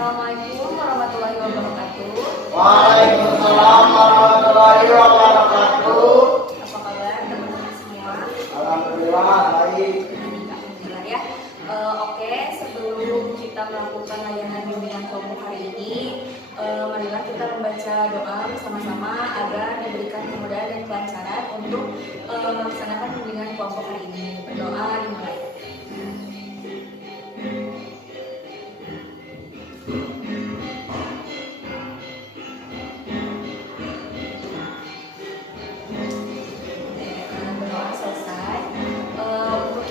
Assalamualaikum warahmatullahi wabarakatuh. Waalaikumsalam warahmatullahi wabarakatuh. Apa kabar teman-teman semua? Alhamdulillah baik. Alhamdulillah ya. Oke, sebelum kita melakukan layanan bimbingan kelompok hari ini, marilah kita membaca doa bersama-sama agar diberikan kemudahan dan kelancaran untuk melaksanakan bimbingan kelompok hari ini. Berdoa dimulai.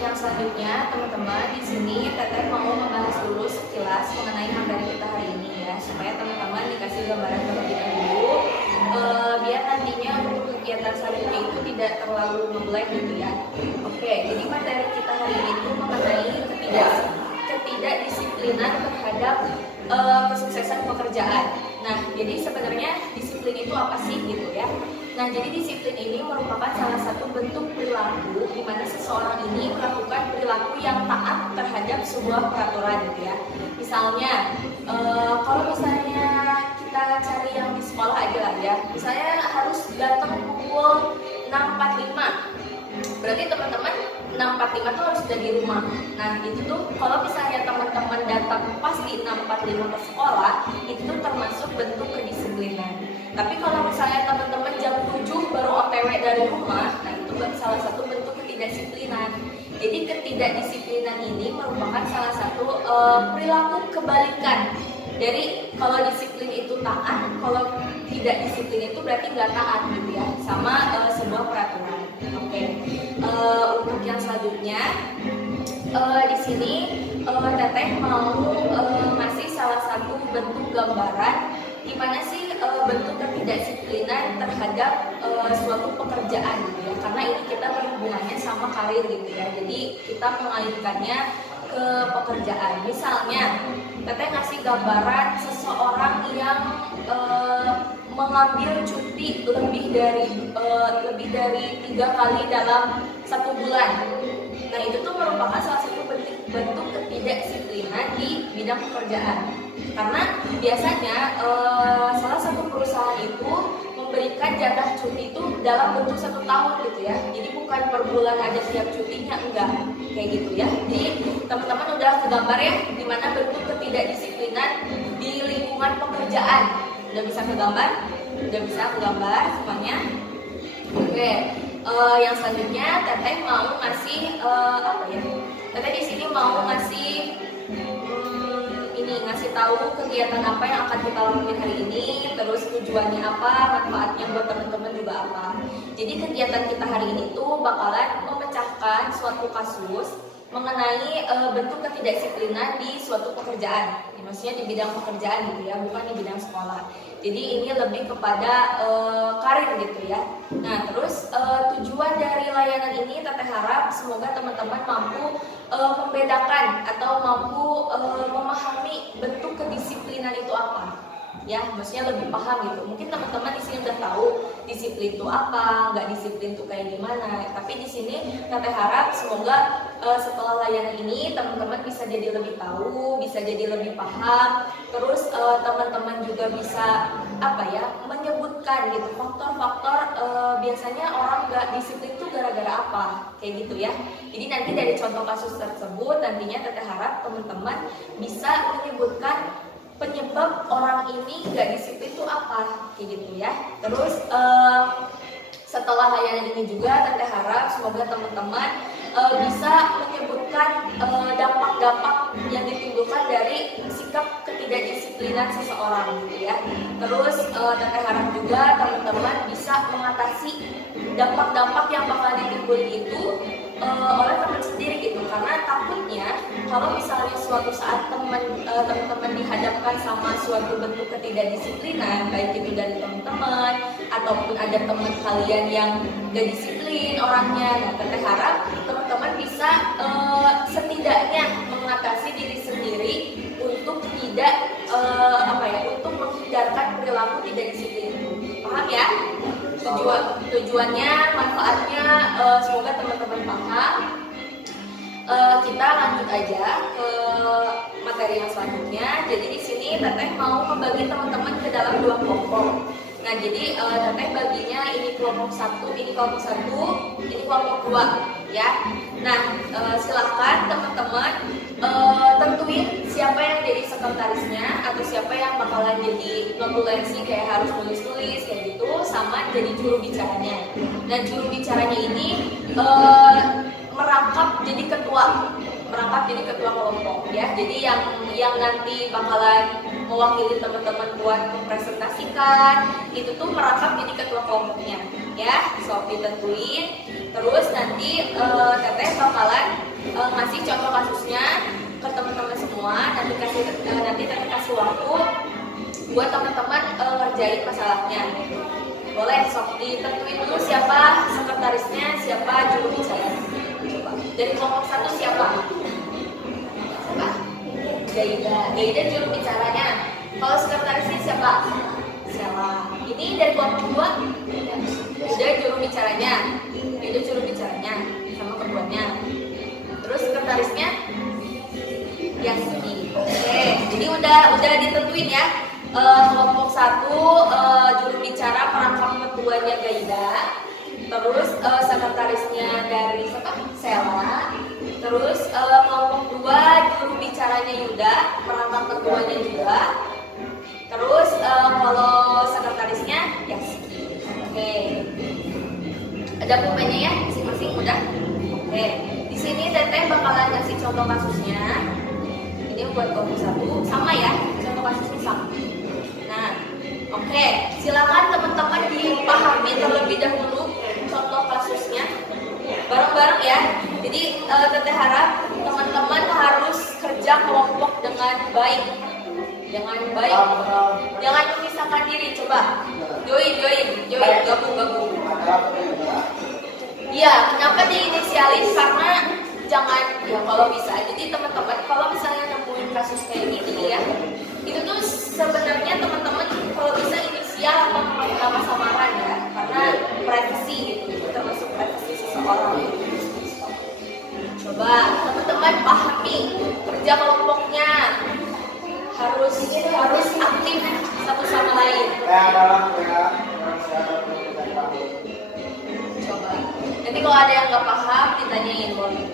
Selanjutnya, teman-teman, di sini Teteh mau membahas dulu sekilas mengenai materi kita hari ini ya, supaya teman-teman dikasih gambaran terlebih dahulu, biar nantinya untuk kegiatan selanjutnya itu tidak terlalu ngeblank gitu ya. Oke, jadi materi kita hari ini itu mengenai ketidakdisiplinan terhadap kesuksesan pekerjaan. Nah, jadi sebenarnya disiplin itu apa sih gitu ya? Nah, jadi disiplin ini merupakan salah satu bentuk perilaku di mana seseorang ini melakukan perilaku yang taat terhadap sebuah peraturan gitu ya. Misalnya, kalau misalnya kita cari yang di sekolah aja lah ya, misalnya harus datang pukul 6.45. Berarti teman-teman 6.45 tuh harus sudah di rumah. Nah, itu tuh kalau misalnya teman-teman datang pas di 6.45 ke sekolah, itu tuh termasuk bentuk kedisiplinan. Tapi kalau misalnya teman-teman jam 7 baru OTW dari rumah, nah itu salah satu bentuk ketidakdisiplinan. Jadi ketidakdisiplinan ini merupakan salah satu perilaku kebalikan. Dari kalau disiplin itu taat, kalau tidak disiplin itu berarti nggak taat gitu ya, sama sebuah peraturan. Oke. Untuk yang selanjutnya di sini Teteh mau ngasih salah satu bentuk gambaran gimana sih bentuk ketidakdisiplinan terhadap suatu pekerjaan gitu ya, karena ini kita berhubungannya sama karir gitu ya, jadi kita mengaitkannya ke pekerjaan. Misalnya Teteh ngasih gambaran seseorang yang mengambil cuti lebih dari 3 kali dalam 1 bulan. Nah, itu tuh merupakan salah satu bentuk ketidakdisiplinan di bidang pekerjaan. Karena biasanya salah satu perusahaan itu memberikan jatah cuti itu dalam bentuk 1 tahun gitu ya. Jadi bukan per bulan ada setiap cutinya, enggak kayak gitu ya. Jadi teman-teman udah kegambar ya gimana bentuk ketidakdisiplinan di lingkungan pekerjaan. Udah bisa kegambar? Udah bisa kegambar semuanya? Oke. Yang selanjutnya Teteh mau ngasih apa ya? Teteh di sini mau ngasih ngasih tahu kegiatan apa yang akan kita lakukan hari ini, terus tujuannya apa, manfaatnya buat teman-teman juga apa. Jadi kegiatan kita hari ini tuh bakalan memecahkan suatu kasus mengenai bentuk ketidakdisiplinan di suatu pekerjaan. Maksudnya di bidang pekerjaan gitu ya, bukan di bidang sekolah. Jadi ini lebih kepada karir gitu ya. Nah, terus tujuan dari layanan ini Teteh harap semoga teman-teman mampu membedakan atau mampu memahami bentuk kedisiplinan itu apa. Ya, maksudnya lebih paham gitu. Mungkin teman-teman di sini udah tahu disiplin itu apa, nggak disiplin itu kayak gimana. Tapi di sini Teteh harap semoga setelah layanan ini teman-teman bisa jadi lebih tahu, bisa jadi lebih paham. Terus teman-teman juga bisa menyebutkan gitu faktor-faktor biasanya orang nggak disiplin itu gara-gara apa, kayak gitu ya. Jadi nanti dari contoh kasus tersebut nantinya Teteh harap teman-teman bisa menyebutkan penyebab orang ini nggak disiplin itu apa, kayak gitu ya. Terus setelah layanan ini juga Teteh harap semoga teman-teman bisa menyebutkan dampak-dampak yang ditimbulkan dari sikap ketidakdisiplinan seseorang gitu ya. Terus Teteh harap juga teman-teman bisa mengatasi dampak-dampak yang bakal ditimbulkan itu oleh teman sendiri gitu, karena takutnya kalau misalnya suatu saat teman-teman dihadapkan sama suatu bentuk ketidakdisiplinan, baik itu dari teman-teman ataupun ada teman kalian yang gak disiplin orangnya, nah Teteh harap teman-teman bisa setidaknya mengatasi diri sendiri untuk tidak untuk menghindarkan perilaku tidak disiplin itu. Paham ya? Tujuannya, manfaatnya, semoga teman-teman paham. Kita lanjut aja ke materi yang selanjutnya. Jadi di sini ini Teteh mau membagi teman-teman ke dalam 2 kelompok. Nah, jadi Teteh baginya ini kelompok 1, ini kelompok 1, ini kelompok 2 ya. Nah, silakan teman-teman tentuin siapa yang jadi sekretarisnya atau siapa yang bakalan jadi notulensi kayak harus nulis-nulis kayak gitu, sama jadi juru bicaranya. Nah, juru bicaranya ini merangkap jadi ketua kelompok ya. Jadi yang nanti bakalan mewakili teman-teman buat mempresentasikan itu tuh merangkap jadi ketua kelompoknya ya. So ditentuin, terus nanti Teteh bakalan ngasih contoh kasusnya ke teman-teman semua. Nanti Teteh kasih waktu buat teman-teman ngerjain masalahnya. Boleh, sok ditentuin dulu siapa sekretarisnya, siapa juru bicaranya. Coba. Dari kelompok 1 siapa? Gaida juru bicaranya. Kalau sekretarisnya siapa? Siapa? Ini dari kelompok 2 udah juru bicaranya. Itu juru bicaranya sama ketuanya. Terus sekretarisnya Yasmin. Oke, jadi udah ditentuin ya. Kelompok 1 juru bicara perangkap ketuanya Gaida. Terus sekretarisnya dari siapa? Sela. Terus kelompok 2 juru bicaranya Yuda, perangkap ketuanya juga. Terus kalau sekretarisnya Yaski. Oke. Ada pulpennya ya masing-masing udah. Oke. Di sini Teteh bakalan ngasih contoh kasusnya. Ini buat kelompok 1 sama ya, contoh kasusnya sama. Nah, oke. Silakan teman-teman dipahami terlebih dahulu contoh kasusnya bareng-bareng ya. Jadi Teteh harap teman-teman harus kerja kelompok dengan baik. Jangan memisahkan diri. Coba join, gabung. Iya, kenapa diinisialis? Karena jangan ya kalau bisa. Jadi teman-teman kalau misalnya nemuin kasus kayak gini ya, itu tuh sebenarnya teman-teman kalau bisa inisial atau nama samaran ya, karena privasi gitu, itu termasuk privasi seseorang. Coba teman-teman pahami kerja kelompoknya harus aktif satu sama lain. Coba nanti kalau ada yang nggak paham ditanyain boleh.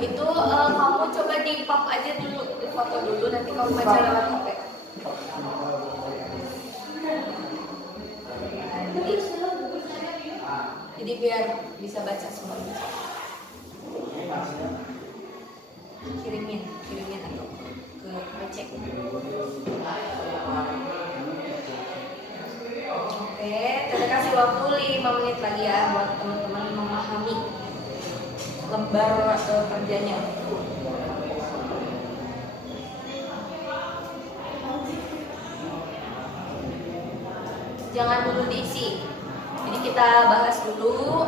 Itu kamu coba di pop aja dulu, di foto dulu, nanti kamu baca lewat HP. Jadi biar bisa baca semuanya. Kirimin atau ke cek. Oke, kita kasih waktu 5 menit lagi ya buat teman-teman memahami lembar kerjanya. Jangan dulu diisi. Jadi kita bahas dulu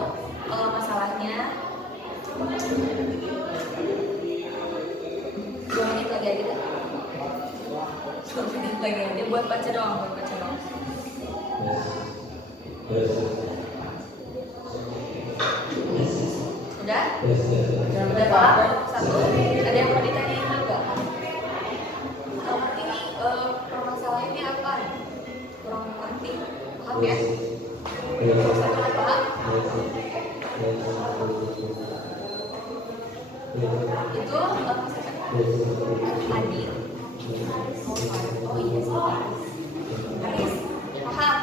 masalahnya. 2 menit lagi aja deh. 2 menit lagi aja buat baca doang. Udah? Udah paham? Satu? Ada yang mau ditanyain juga? Kalau ngerti nih permasalahannya apa? Kurang ngerti. Paham ya? Satu paham? Itu Adil. Oh iya sih. Haris. Paham?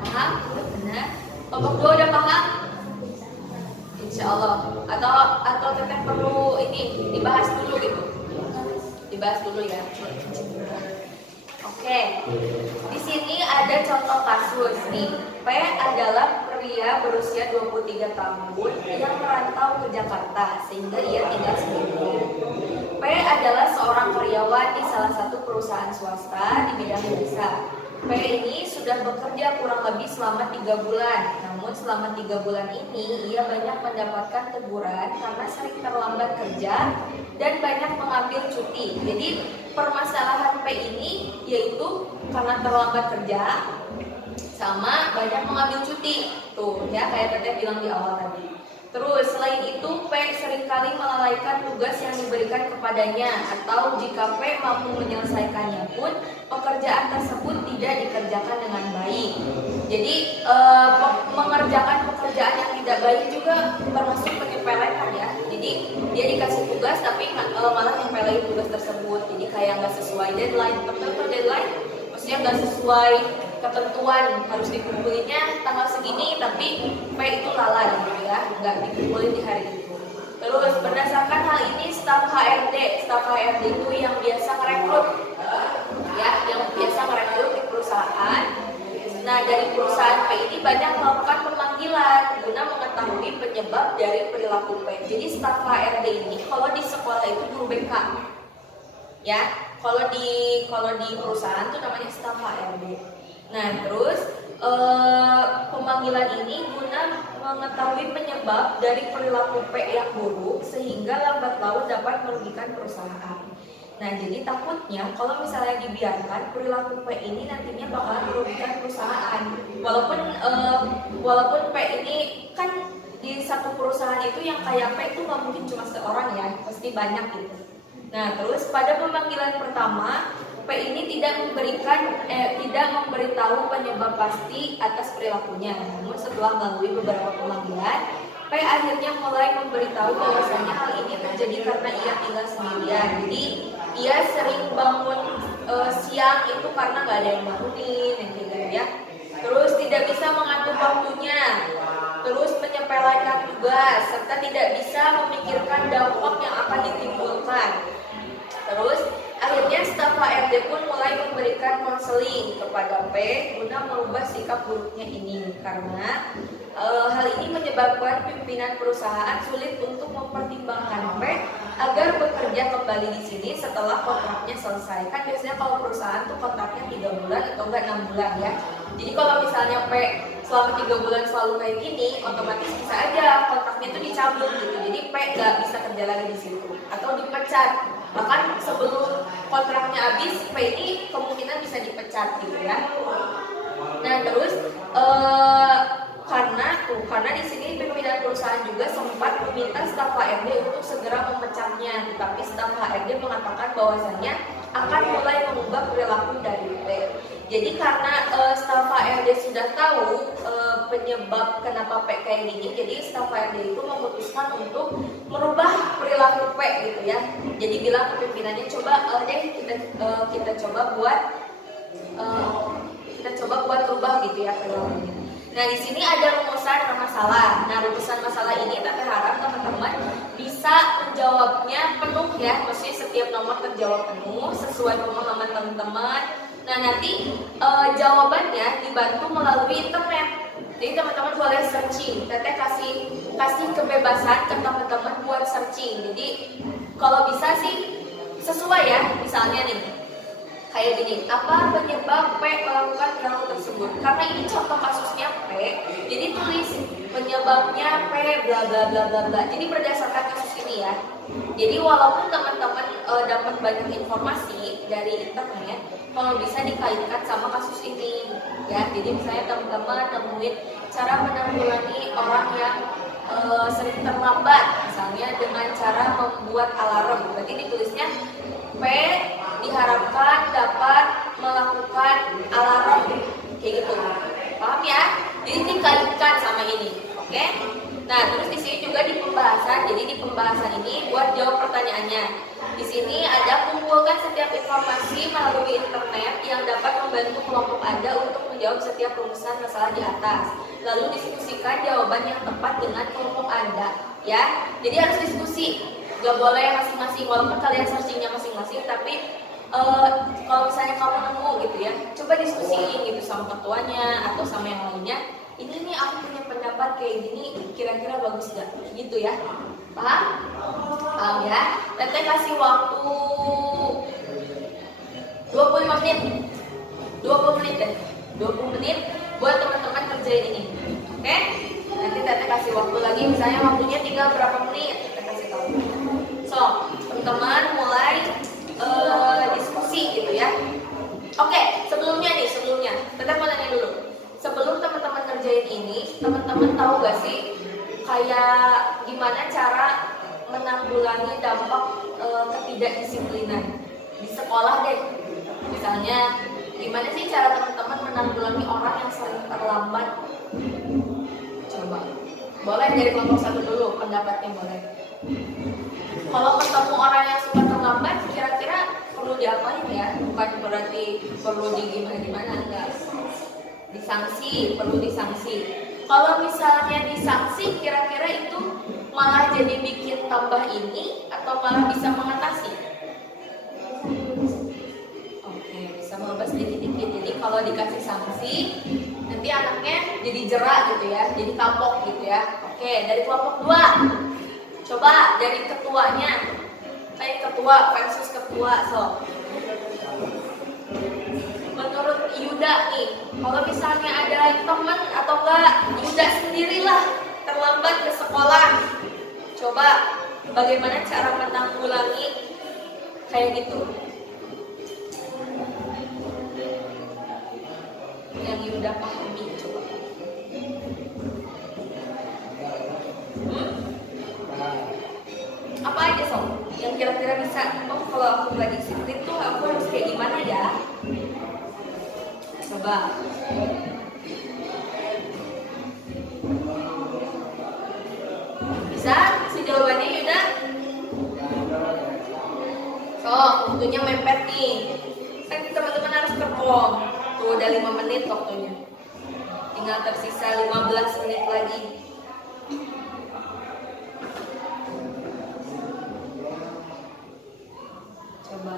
Udah benar. Kelompok 2 udah paham? Insya Allah. Atau Teteh perlu ini dibahas dulu gitu. Dibahas dulu ya. Oke. Oke. Di sini ada contoh kasus nih. P adalah pria berusia 23 tahun yang merantau ke Jakarta sehingga ia tinggal sendirian. P adalah seorang karyawan di salah satu perusahaan swasta di bidang jasa. P ini sudah bekerja kurang lebih selama 3 bulan. Namun selama 3 bulan ini ia banyak mendapatkan teguran karena sering terlambat kerja dan banyak mengambil cuti. Jadi permasalahan P ini yaitu karena terlambat kerja sama banyak mengambil cuti. Tuh ya, kayak Teteh bilang di awal tadi. Terus selain itu P seringkali melalaikan tugas yang diberikan kepadanya, atau jika P mampu menyelesaikannya pun pekerjaan tersebut tidak dikerjakan dengan baik. Jadi mengerjakan pekerjaan yang tidak baik juga termasuk penyepelekan ya. Jadi dia dikasih tugas tapi malah nyepelein tugas tersebut. Jadi kayak nggak sesuai deadline, betul deadline, maksudnya nggak sesuai ketentuan harus dikumpulinnya tanggal segini, tapi P itu lalai gitu ya, nggak dikumpulin di hari itu. Terus berdasarkan hal ini staf HRD itu yang biasa merekrut ya, yang biasa merekrut di perusahaan. Nah, dari perusahaan P ini banyak melakukan pemanggilan guna mengetahui penyebab dari perilaku P. Jadi staf HRD ini kalau di sekolah itu guru BK ya, kalau di perusahaan tuh namanya staf HRD. Nah, terus pemanggilan ini guna mengetahui penyebab dari perilaku P yang buruk sehingga lambat laun dapat merugikan perusahaan. Nah, jadi takutnya kalau misalnya dibiarkan perilaku P ini nantinya bakalan merugikan perusahaan. Walaupun P ini kan di satu perusahaan itu yang kayak P itu nggak mungkin cuma seorang ya, pasti banyak gitu. Nah, terus pada pemanggilan pertama P ini tidak memberitahu penyebab pasti atas perilakunya. Namun setelah melalui beberapa pemanggilan, P akhirnya mulai memberitahu bahwasanya hal ini terjadi karena ia tinggal sendirian. Jadi ia sering bangun siang itu karena nggak ada yang bangunin, gitu ya. Terus tidak bisa mengatur waktunya. Terus menyepelekan tugas serta tidak bisa memikirkan dampak yang akan ditimbulkan. Terus akhirnya staf HRD pun mulai memberikan konseling kepada P guna merubah sikap buruknya ini, karena hal ini menyebabkan pimpinan perusahaan sulit untuk mempertimbangkan P agar bekerja kembali di sini setelah kontraknya selesai. Kan biasanya kalau perusahaan tuh kontraknya 3 bulan atau enggak 6 bulan ya. Jadi kalau misalnya P selama 3 bulan selalu kayak gini, otomatis bisa aja kontraknya itu dicabut gitu. Jadi P nggak bisa kerja lagi di situ atau dipecat. Bahkan sebelum kontraknya habis, P ini kemungkinan bisa dipecat gitu ya. Nah, terus karena di sini pimpinan perusahaan juga sempat meminta staf HRD untuk segera memecatnya, tetapi staf HRD mengatakan bahwasannya akan mulai mengubah perilaku dari P. Jadi karena staf HRD sudah tahu penyebab kenapa P kayak gini, jadi staf HRD itu memutuskan untuk merubah perilaku P gitu ya. Jadi bilang ke pimpinannya, coba kita coba buat rubah gitu ya perilakunya. Nah, di sini ada rumusan masalah. Nah, rumusan masalah ini Teteh harap teman-teman bisa menjawabnya penuh ya. Maksudnya setiap nomor terjawab penuh sesuai pemahaman teman-teman. Nah, nanti jawabannya dibantu melalui internet. Jadi teman-teman boleh searching. Teteh kasih kebebasan ke teman-teman buat searching. Jadi kalau bisa sih sesuai ya. Misalnya nih, kayak gini, apa penyebab P melakukan perilaku tersebut? Karena ini contoh kasusnya P, jadi tulis penyebabnya P bla bla bla bla bla. Jadi berdasarkan kasus ini ya. Jadi walaupun teman-teman dapat banyak informasi dari internet, kalau bisa dikaitkan sama kasus ini ya. Jadi misalnya teman-teman nemuin cara menanggulangi orang yang sering terlambat, misalnya dengan cara membuat alarm. Berarti ditulisnya P diharapkan dapat melakukan alarm kayak gitu, paham ya? Jadi dikaitkan sama ini, oke? Nah, terus di sini juga di pembahasan. Jadi di pembahasan ini buat jawab pertanyaannya. Di sini ada kumpulkan setiap informasi melalui internet yang dapat membantu kelompok Anda untuk menjawab setiap rumusan masalah di atas. Lalu diskusikan jawaban yang tepat dengan kelompok Anda, ya. Jadi harus diskusi, gak boleh masing-masing. Walaupun kalian searchingnya masing-masing, tapi kalau misalnya kamu nemu gitu ya, coba diskusiin gitu sama ketuanya atau sama yang lainnya. Ini nih aku punya pendapat kayak gini, kira-kira bagus gak? Gitu ya. Paham? Paham ya? Teteh kasih waktu 25 menit. 20 menit deh. 20 menit buat teman-teman kerjain ini. Oke? Nanti Teteh kasih waktu lagi, misalnya waktunya tinggal berapa menit, Teteh kasih tahu. So, teman-teman mulai diskusi gitu ya. Oke, sebelumnya Teteh mau nanya dulu. Sebelum teman-teman kerjain ini, teman-teman tahu gak sih kayak gimana cara menanggulangi dampak ketidakdisiplinan di sekolah deh? Misalnya, gimana sih cara teman-teman menanggulangi orang yang sering terlambat? Coba, boleh dari kelompok satu dulu, pendapatnya boleh. Kalau ketemu orang yang suka terlambat, kira-kira perlu diapain ya? Bukan berarti perlu gimana-gimana, enggak. Disangsi, perlu disangsi. Kalau misalnya disangsi, kira-kira itu malah jadi bikin tambah ini atau malah bisa mengatasi? Oke, bisa merubah sedikit-sedikit. Jadi kalau dikasih sanksi, nanti anaknya jadi jerak gitu ya, jadi kapok gitu ya. Oke, dari kelompok 2, coba dari ketuanya. Ketua versus ketua, so. Menurut Yuda nih, kalau misalnya ada teman atau enggak, Yuda sendirilah terlambat ke sekolah. Coba bagaimana cara menanggulangi kayak gitu? Yang Yuda pahami, coba. Apa aja Sob? Yang kira-kira bisa, oh kalau aku nggak disiplin tuh aku harus kayak gimana ya? Coba. Bisa? Si jawabannya Yuda? So, waktunya mepet nih. Kan teman-teman harus perform. Tuh udah 5 menit waktunya. Tinggal tersisa 15 menit lagi. Coba.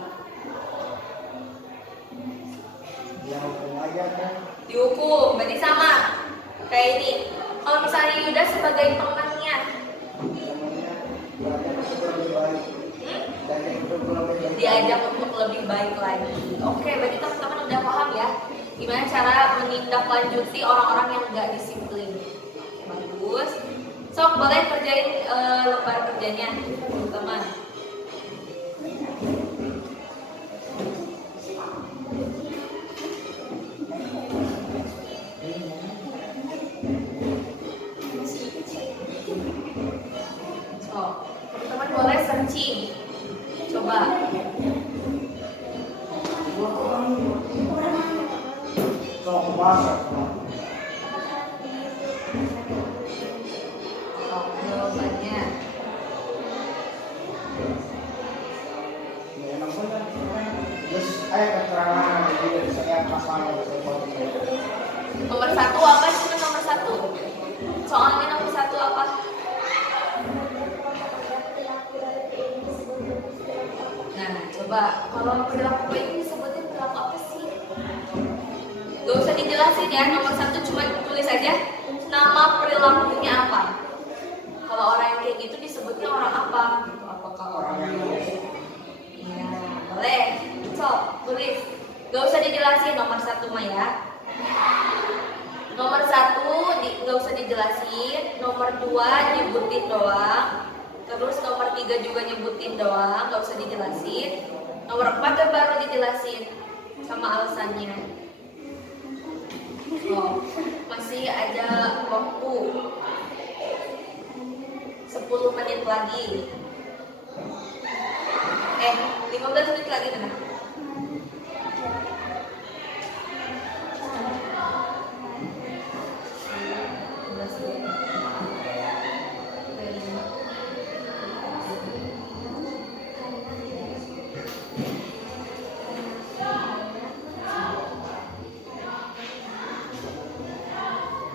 Dihukum, berarti sama kayak ini. Kalau misalnya Yuda sebagai temannya, diajak untuk lebih baik lagi. Oke, berarti teman-teman udah paham ya gimana cara menindaklanjuti orang-orang yang nggak disiplin. Bagus. Sok, boleh kerjain lembar kerjanya, teman-teman. Teman-teman boleh searching. Coba. Jawabannya. Nomor 1 apa sih nomor 1? Soalnya nomor 1 apa? Nah, coba kalau perilaku baik disebutnya perilaku apa sih? Gak usah dijelasin ya, nomor 1 cuma tulis aja nama perilakunya apa. Kalau orang yang kayak gitu disebutnya orang apa? Apakah orang yang iya, boleh. Tulis. Gak usah dijelasin nomor 1 mah ya. Nomor 1 gak usah dijelasin. Nomor 2 nyebutin doang. Terus nomor 3 juga nyebutin doang, gak usah dijelasin. Nomor 4 baru dijelasin sama alasannya. Oh, masih ada waktu 10 menit lagi. 15 menit lagi benar.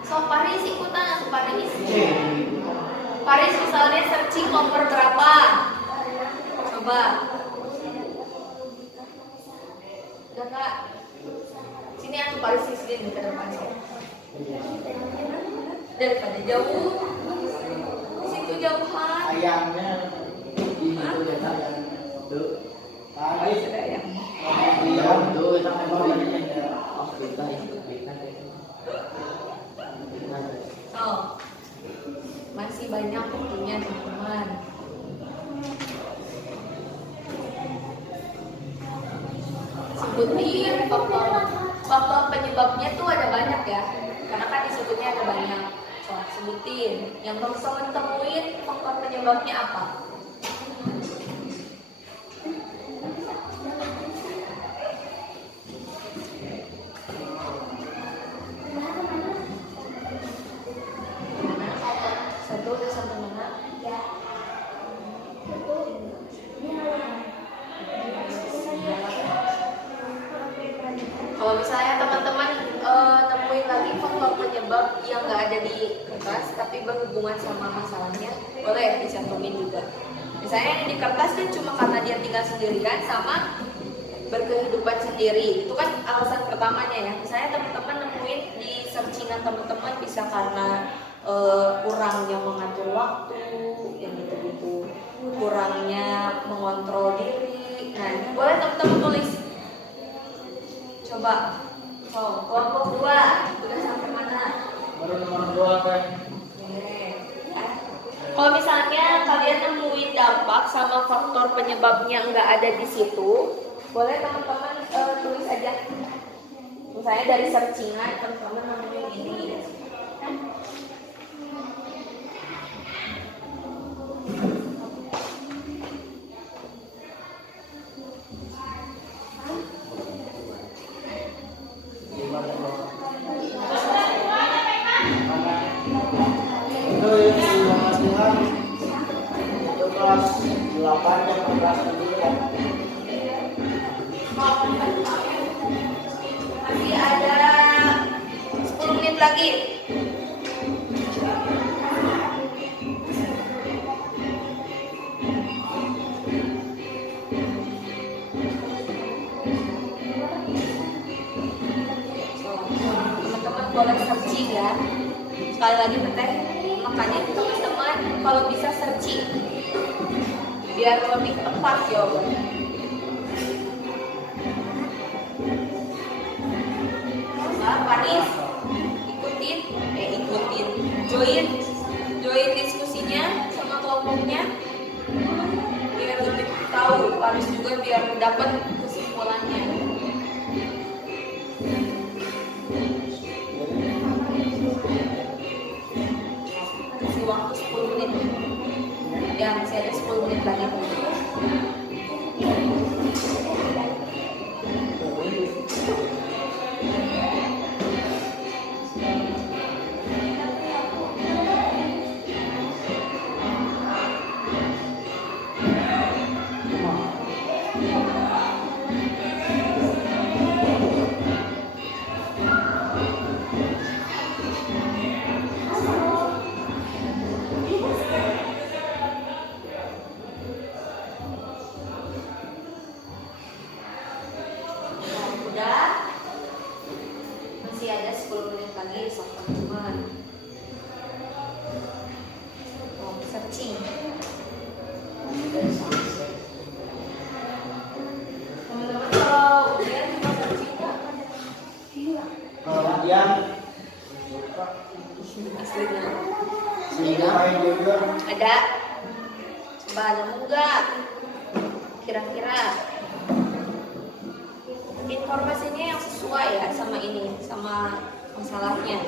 So, Paris ikutan, Paris. Paris misalnya searching nomor berapa? Coba. Udah nggak? Sini aku paling sini ke depan saya. Daripada jauh, di situ jauhan. Ayamnya di itu ya ayamnya. Tuh. Tadi Sudah ya. ayam tuh kita memang ini ya. Kita ikut kita Oh, masih banyak waktunya teman-teman. Sebutin faktor penyebabnya tuh ada banyak ya, karena kan disebutnya ada banyak. So, sebutin yang teman-teman temuin faktor penyebabnya apa? Satu udah sampai mana? Kalau misalnya teman-teman nemuin lagi faktor penyebab yang nggak ada di kertas tapi berhubungan sama masalahnya, boleh dicantumin juga. Misalnya yang di kertas kan cuma karena dia tinggal sendirian sama berkehidupan sendiri, itu kan alasan pertamanya ya. Misalnya teman-teman nemuin di searchingan teman-teman bisa karena kurangnya mengatur waktu, yang gitu-gitu, kurangnya mengontrol diri. Nah, ini boleh teman-teman tulis. Coba, kelompok 2 udah sampai mana? Baru nomor 2 kan. Kalau misalnya kalian nemuin dampak sama faktor penyebabnya nggak ada di situ, boleh teman-teman tulis aja. Misalnya dari searchingan teman-teman nemuin ini. Itu yang menghasilkan itu kelas 8 dan kelas 9. Masih ada 10 menit lagi. Teman-teman boleh searching ya. Sekali lagi teteh, makanya teman-teman kalau bisa searching biar lebih tepat jawabannya. Nah, Panis, join diskusinya sama kelompoknya biar lebih tahu. Panis juga biar dapat kesimpulannya. Kasih waktu 10 menit. Ya, masih ada 10 menit lagi. Udah, masih ada 10 menit lagi sok teman-teman. Mau searching. Teman-teman kalau ujian juga searching nggak? Kalau dia Aslinya main juga. ada. Coba nemu nggak? Kira-kira informasinya yang sesuai ya sama ini, sama masalahnya.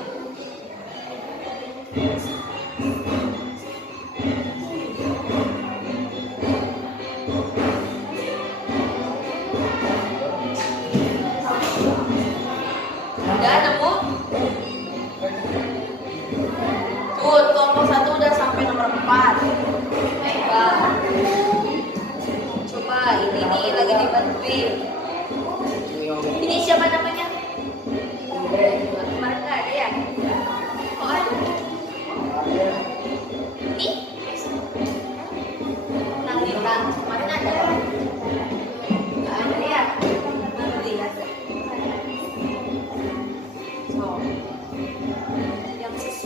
Udah nemu? Tuh, kelompok 1 udah sampai nomor 4. Coba ini nih lagi dibantuin. Ini siapa namanya? Kemarin nggak ada ya? Oh ada.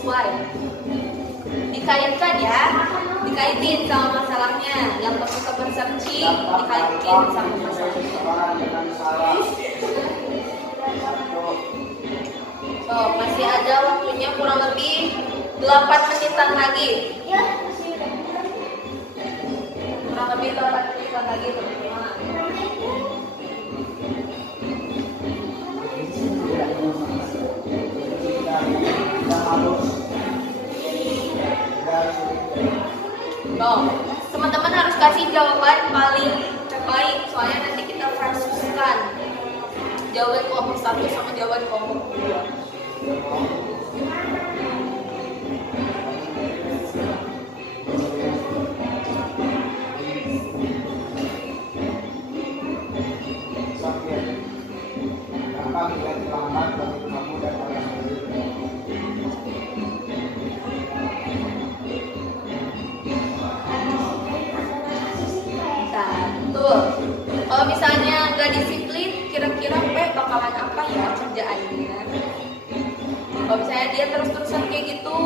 sesuai. Dikaitkan ya, dikaitin sama masalahnya. Yang teman-teman searching dikaitin sama masalahnya. dengan salah. So, masih ada waktunya kurang lebih 8 menitan lagi. Kurang lebih 8 menitan lagi teman-teman. Tidak harus Tuh, teman-teman harus kasih jawaban paling terbaik, soalnya nanti kita versuskan jawaban kelompok 1 sama jawaban kelompok 2. sakit. Gampang dan selamat bagi kamu dan orang lain. Betul. Kalau misalnya nggak disiplin, kira-kira P bakalan apa ya kerjaannya? Kalau misalnya dia terus-terusan kayak gitu,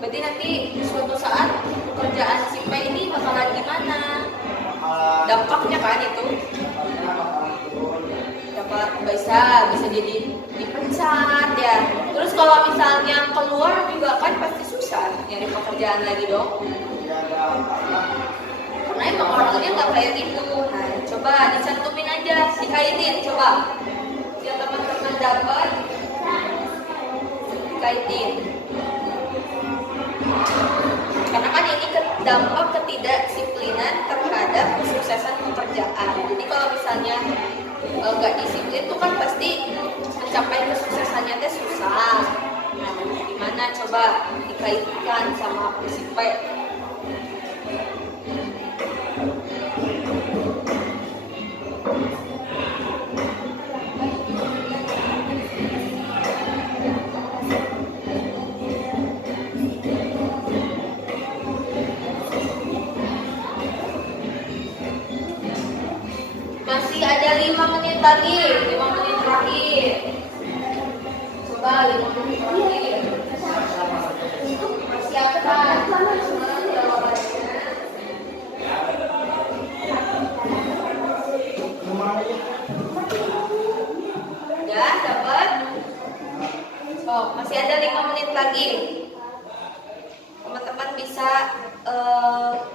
berarti nanti suatu saat pekerjaan si P ini bakalan gimana? Dampaknya kan itu dapat bisa jadi dipecat ya. Terus kalau misalnya keluar juga kan pasti susah nyari pekerjaan lagi dong. Karena emang orangnya nggak kayak gitu. Nah, coba dicantumin aja, dikaitin, coba. Biar teman-teman dapat dikaitin. Karena kan ini dampak ketidakdisiplinan terhadap kesuksesan pekerjaan. Jadi kalau misalnya nggak disiplin tuh kan pasti mencapai kesuksesannya teh susah. Nah, gimana coba dikaitkan sama prinsip P. Masih ada 5 menit lagi, 5 menit terakhir. Coba 5 menit terakhir. Persiapkan jawabannya. Ya, dapat. Oh, masih ada 5 menit lagi. Teman-teman bisa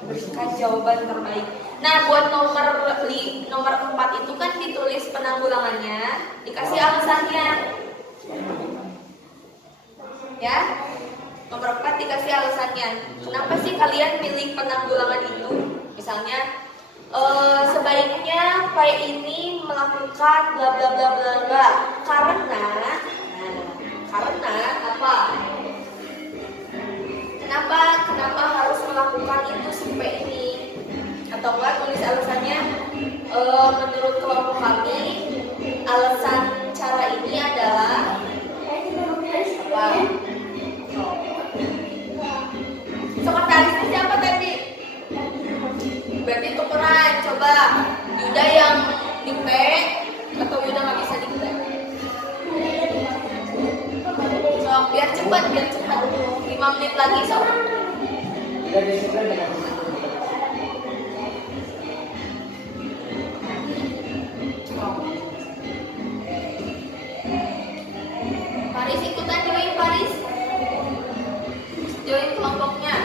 berikan jawaban terbaik. Nah, buat nomor 4 itu kan ditulis penanggulangannya, dikasih alasannya. Ya. Nomor 4 dikasih alasannya. Kenapa sih kalian pilih penanggulangan itu? Misalnya sebaiknya P ini melakukan bla bla bla bla bla karena apa? Kenapa harus melakukan itu si P ini? Atau enggak tulis alasannya menurut kelompok kami alasan cara ini adalah apa? Sekretarisnya siapa tadi? Berarti tukeran, coba Yuda yang di P atau Yuda nggak bisa di P? So, biar cepat 5 menit lagi so. Paris ikutan join Paris. Join kelompoknya.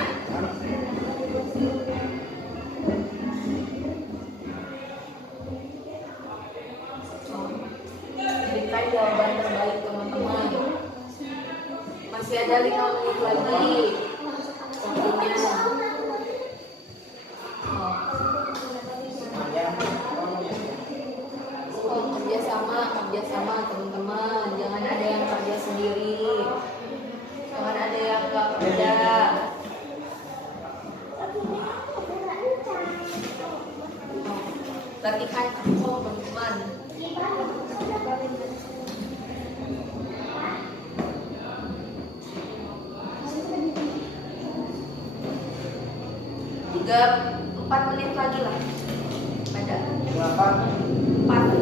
Berikan jawaban terbaik teman-teman. Masih ada 5 menit lagi. Waktunya. Kerjasama teman-teman. Jangan ada yang kerja sendiri. Jangan ada yang nggak kerja. Latihan aku teman-teman. Tiga 4 menit lagi lah. Ada. Berapa? 4.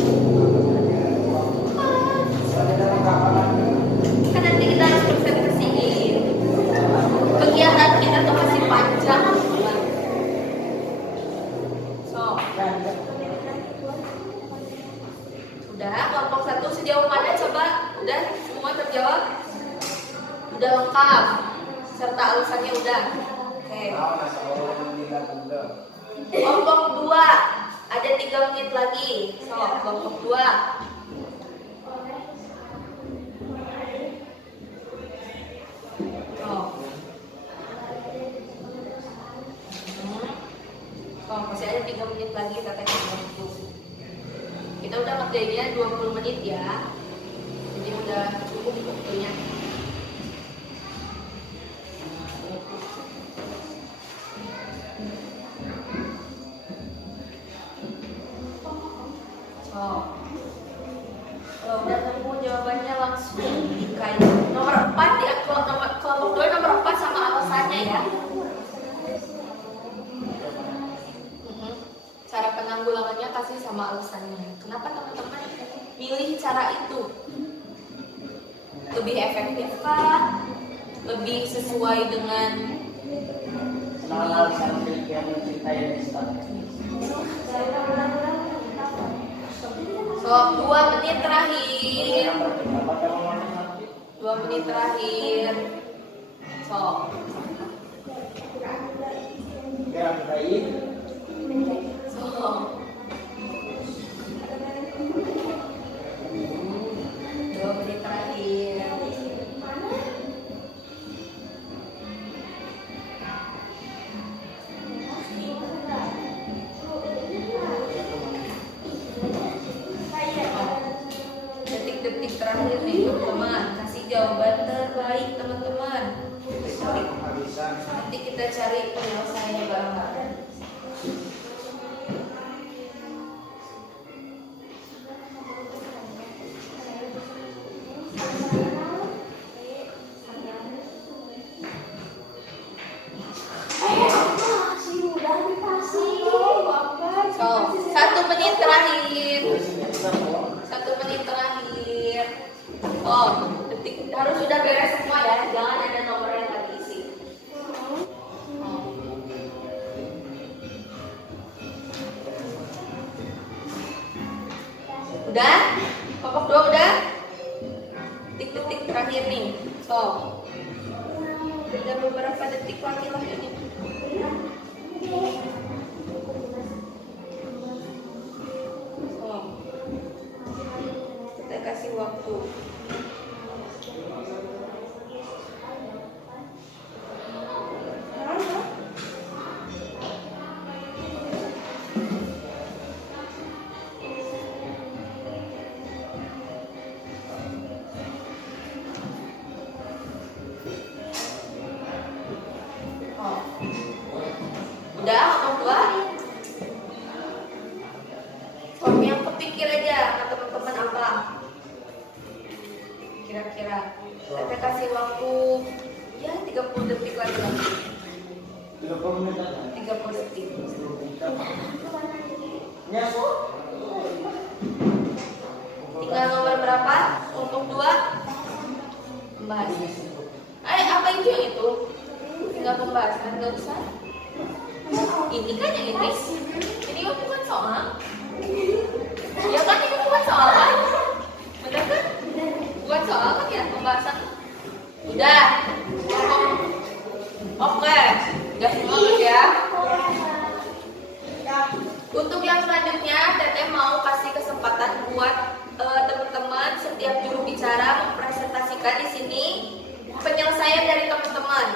Kan nanti kita harus presentasiin. Udah lengkap. Serta alasannya udah. Oke. Tahu nasi goreng tidak bunda. Kelompok 2. Ada 3 menit lagi. So, kelompok 2. Masih ada 3 menit lagi katanya waktu. Kita udah ngerjainnya 20 menit ya. Jadi udah cukup waktunya. Kalau udah nemu jawabannya langsung dikain. Nomor 4 ya, kelompok 2 nomor 4 sama alasannya ya. Cara penanggulangannya kasih sama alasannya. Kenapa teman-teman milih cara itu? Lebih efektif kah? Lebih sesuai dengan alasan yang kita yang start. So, 2 menit terakhir. 2 menit terakhir. So, Gerak baik. so. 2 menit terakhir. Detik-detik terakhir nih teman-teman, kasih jawaban terbaik teman-teman. Penghabisan. Nanti kita cari penyelesaiannya bareng-bareng. So, 1 menit terakhir. 1 menit terakhir. Oh, detik harus sudah beres semua ya. Jangan ada nomor yang lagi isi. Udah? Kelompok 2 udah? Detik-detik terakhir nih. So, tinggal beberapa detik lagi lah ini. So, kita kasih waktu. Udah, kelompok 2? Suami yang kepikir aja sama teman-teman apa? Kira-kira. Kita kasih waktu ya 30 detik lagi. 30 menit. 30 detik. Ya, Tinggal nomor berapa? Kelompok 2? Membahas. Apa itu yang itu? Tinggal pembahasan, nggak usah. Ini kan yang ini. Ini kan bukan soal. Ya kan ini bukan soal kan? Benar kan? Bukan soal kan ya pembahasan. Udah. Oke. Udah semangat ya. Untuk yang selanjutnya, Teteh mau kasih kesempatan buat teman-teman setiap juru bicara mempresentasikan di sini penyelesaian dari teman-teman.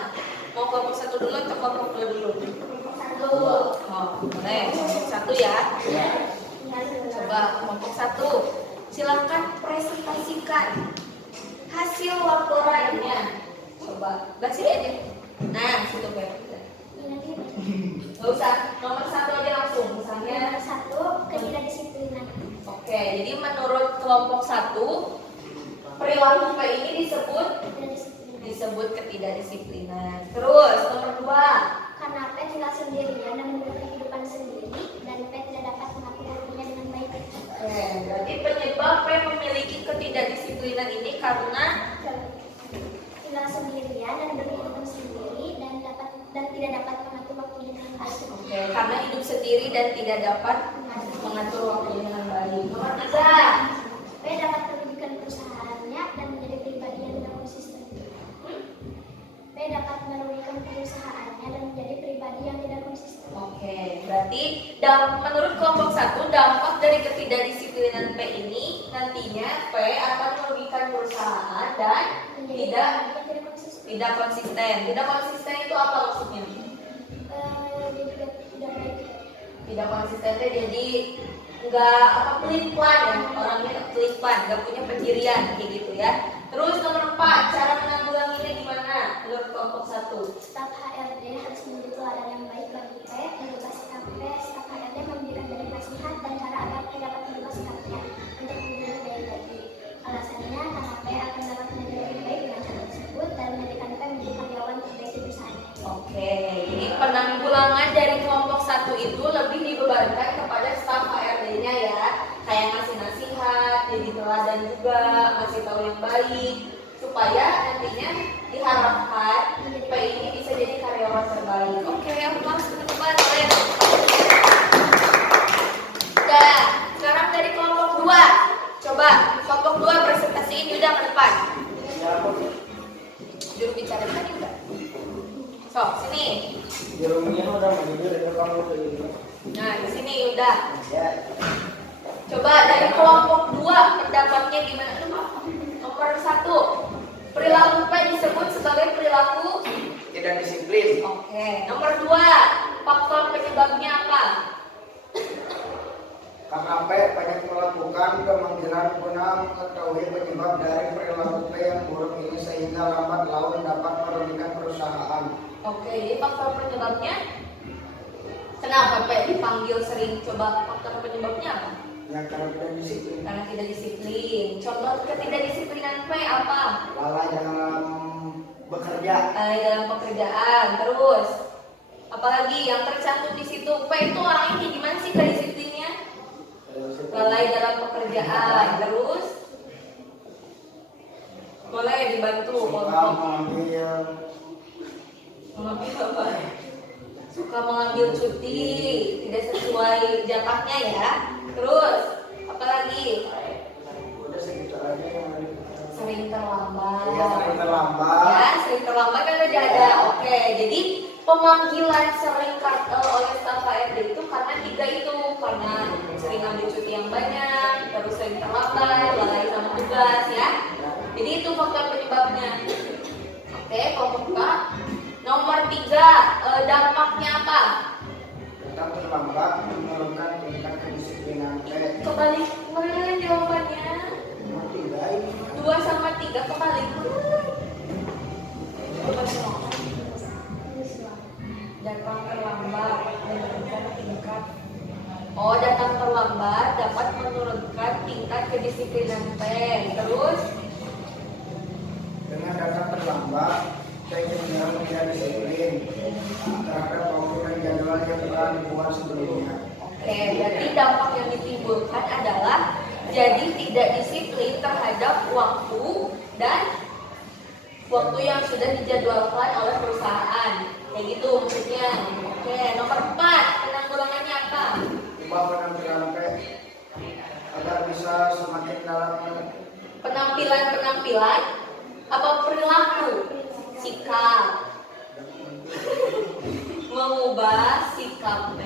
Mau kelompok 1 dulu atau kelompok 2 dulu? Oh, boleh. Kelompok 1 ya. Coba kelompok 1. Silakan presentasikan hasil laporannya. Coba, belah sini aja. Nah, situ Beb. Gak usah, nomor 1 aja langsung. Misalnya 1 ketidakdisiplinan. Oke, jadi menurut kelompok 1 perilaku P ini disebut ketidakdisiplinan. Terus nomor 2. Karena P tinggal sendirian dan memiliki kehidupan sendiri dan P tidak dapat mengatur waktunya dengan baik. Oke, berarti penyebab P memiliki ketidakdisiplinan ini karena Tinggal sendirian dan berkehidupan sendiri dan tidak dapat mengatur waktunya dengan baik. Oke, karena hidup sendiri dan tidak dapat mengatur waktunya dengan baik. Nomor 3. P dapat merugikan perusahaannya dan menjadi pribadi yang tidak konsisten. menurut kelompok 1, dampak dari ketidakdisiplinan P ini nantinya P akan merugikan perusahaan dan tidak konsisten. Tidak konsisten itu apa maksudnya? Tidak konsisten deh, jadi nggak pelin-pelan ya, orangnya pelin-pelan, nggak punya pendirian kayak gitu ya. Terus nomor 4, cara menanggulanginya gimana menurut kelompok 1? Staf HRD harus menjadi teladan yang baik bagi P, edukasikan P, staf HRD memberikan dari nasihat dan cara agar P dapat merubah sikapnya untuk menjadi lebih baik. Alasannya karena P akan dapat menjadi lebih baik dengan cara tersebut dan menjadikan P menjadi karyawan terbaik di perusahaan. Oke, jadi penanggulangan dari kelompok 1 itu lebih dibebankan kepada staf HRD-nya ya, kayak ngasih nasihat, jadi teladan juga, ngasih tahu yang baik, supaya nantinya diharapkan P ini bisa jadi karyawan terbaik. Oke, aku langsung ke depan. Udah, sekarang dari kelompok 2. Coba kelompok 2 presentasiin udah ke depan. Juru bicara kan udah. So, sini. Jurumnya udah menjujur itu kamu tuh ini. Nah, di sini udah. Ya. Coba dari kelompok 2 pendapatnya gimana? Nomor 1, perilaku P disebut sebagai perilaku Tidak disiplin. Oke. Nomor 2, faktor penyebabnya apa? Karena P banyak melakukan pemanggilan guna mengetahui penyebab dari perilaku P yang buruk ini sehingga lambat laun dapat merugikan perusahaan. Oke, jadi faktor penyebabnya kenapa P dipanggil sering? Coba faktor penyebabnya apa? Yang karena tidak disiplin. Karena tidak disiplin. Contoh ketidakdisiplinan P apa? Lalai dalam bekerja. Dalam pekerjaan. Terus apalagi yang tercantum di situ? P itu orangnya kayak gimana sih kedisiplinnya? Lalai dalam pekerjaan. Terus boleh dibantu Suka mengambil apa? Suka mengambil cuti, tidak sesuai jatahnya ya. Terus apalagi? Udah segitu aja yang Sering terlambat. Iya, sering terlambat. Ya, sering terlambat kan udah ada. Oke, jadi pemanggilan sering oleh staf HRD itu karena 3 itu, karena sering ambil cuti yang banyak, terus sering terlambat, lalai sama tugas ya. Jadi itu faktor penyebabnya. Oke, kelompok 4. Nomor 3, dampaknya apa? Tetap terlambat menurunkan tingkat kedisiplinan P. Kebalik mana jawabannya? Nomor 3 ini 2 sama 3 kebalik. Datang terlambat menurunkan tingkat. Oh, datang terlambat dapat menurunkan tingkat kedisiplinan P. Terus dengan datang terlambat, saya cenderung tidak disiplin terhadap waktu dan jadwal yang telah dibuat sebelumnya. oke, berarti dampak yang ditimbulkan adalah jadi tidak disiplin terhadap waktu dan waktu yang sudah dijadwalkan oleh perusahaan. Kayak gitu maksudnya. Oke, nomor 4, penanggulangannya apa? Ubah penampilan P agar bisa semakin dalam. Penampilan apa perilaku? Sikap. Mengubah sikap B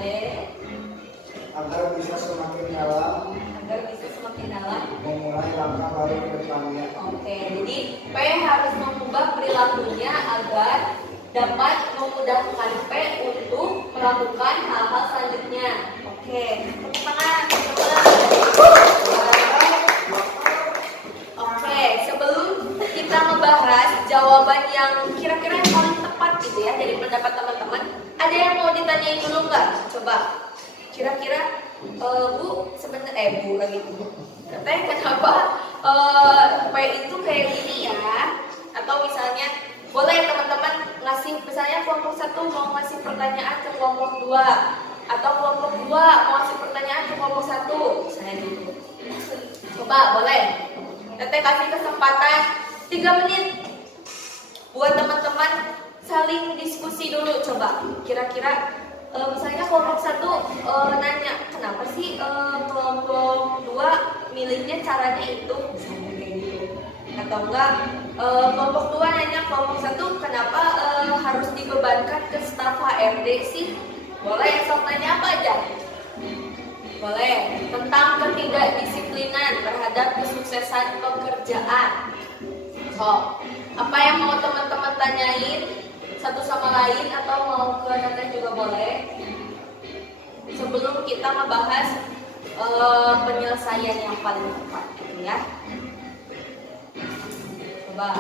Agar bisa semakin dalam agar bisa semakin dalam. memulai langkah baru ke depannya. Oke, jadi P harus mengubah perilakunya agar dapat memudahkan P untuk melakukan hal-hal selanjutnya. Oke, tepuk tangan, Oke, sebelum kita membahas jawaban yang kira-kira yang paling tepat gitu ya dari pendapat teman-teman, ada yang mau ditanyain dulu nggak? Coba, kira-kira Bu sebenarnya Bu lagi katanya kenapa P itu kayak gini ya? Atau misalnya boleh teman-teman ngasih, misalnya kelompok 1 mau ngasih pertanyaan ke kelompok 2, atau kelompok 2 mau ngasih pertanyaan ke kelompok 1, misalnya gitu. Coba boleh. Teteh kasih kesempatan 3 menit buat teman-teman saling diskusi dulu. Coba kira-kira misalnya kelompok 1 nanya kenapa sih kelompok 2 milihnya caranya itu, misalnya kayak gitu. Atau enggak kelompok 2 nanya kelompok 1 kenapa harus dibebankan ke staf HRD sih. Boleh, sok nanya apa aja? Boleh. Tentang ketidakdisiplinan terhadap kesuksesan pekerjaan. So, apa yang mau teman-teman tanyain satu sama lain atau mau ke Teteh juga boleh. Sebelum kita ngebahas penyelesaian yang paling tepat, gitu ya. Coba.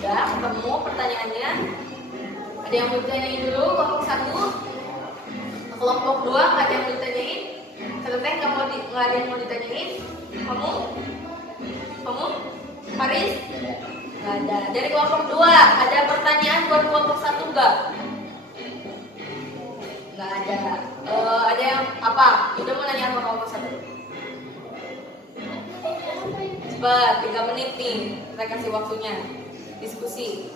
Udah ketemu pertanyaannya? Ada yang mau ditanyain dulu? Kelompok 1, kelompok 2 nggak ada yang mau ditanyain? Teteh nggak ada yang mau ditanyain? Kamu? Haris? Nggak ada. Dari kelompok 2 ada pertanyaan buat kelompok 1 nggak? Nggak ada. Ada yang apa? Udah mau nanya apa kelompok 1? Cepat, 3 menit nih. Kita kasih waktunya. Diskusi.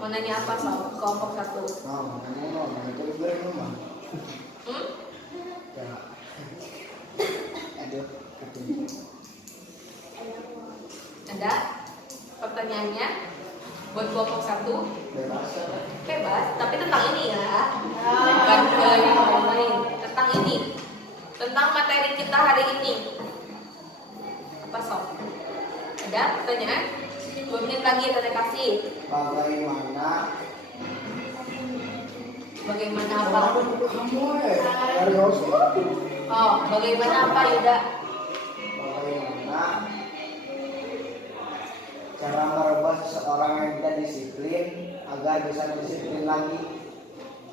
Mau nanya apa soal kelompok 1? Itu liburan rumah. Ya. Aduh, Ada pertanyaannya buat kelompok 1? Bebas, tapi tentang ini ya. Bukan ke yang lain. Tentang ini. Tentang materi kita hari ini. Apa sob? Ada pertanyaan? 2 menit lagi Teteh kasih. Bagaimana apa? Oh, bagaimana apa Yuda? Bagaimana cara merubah seseorang yang tidak disiplin agar bisa disiplin lagi?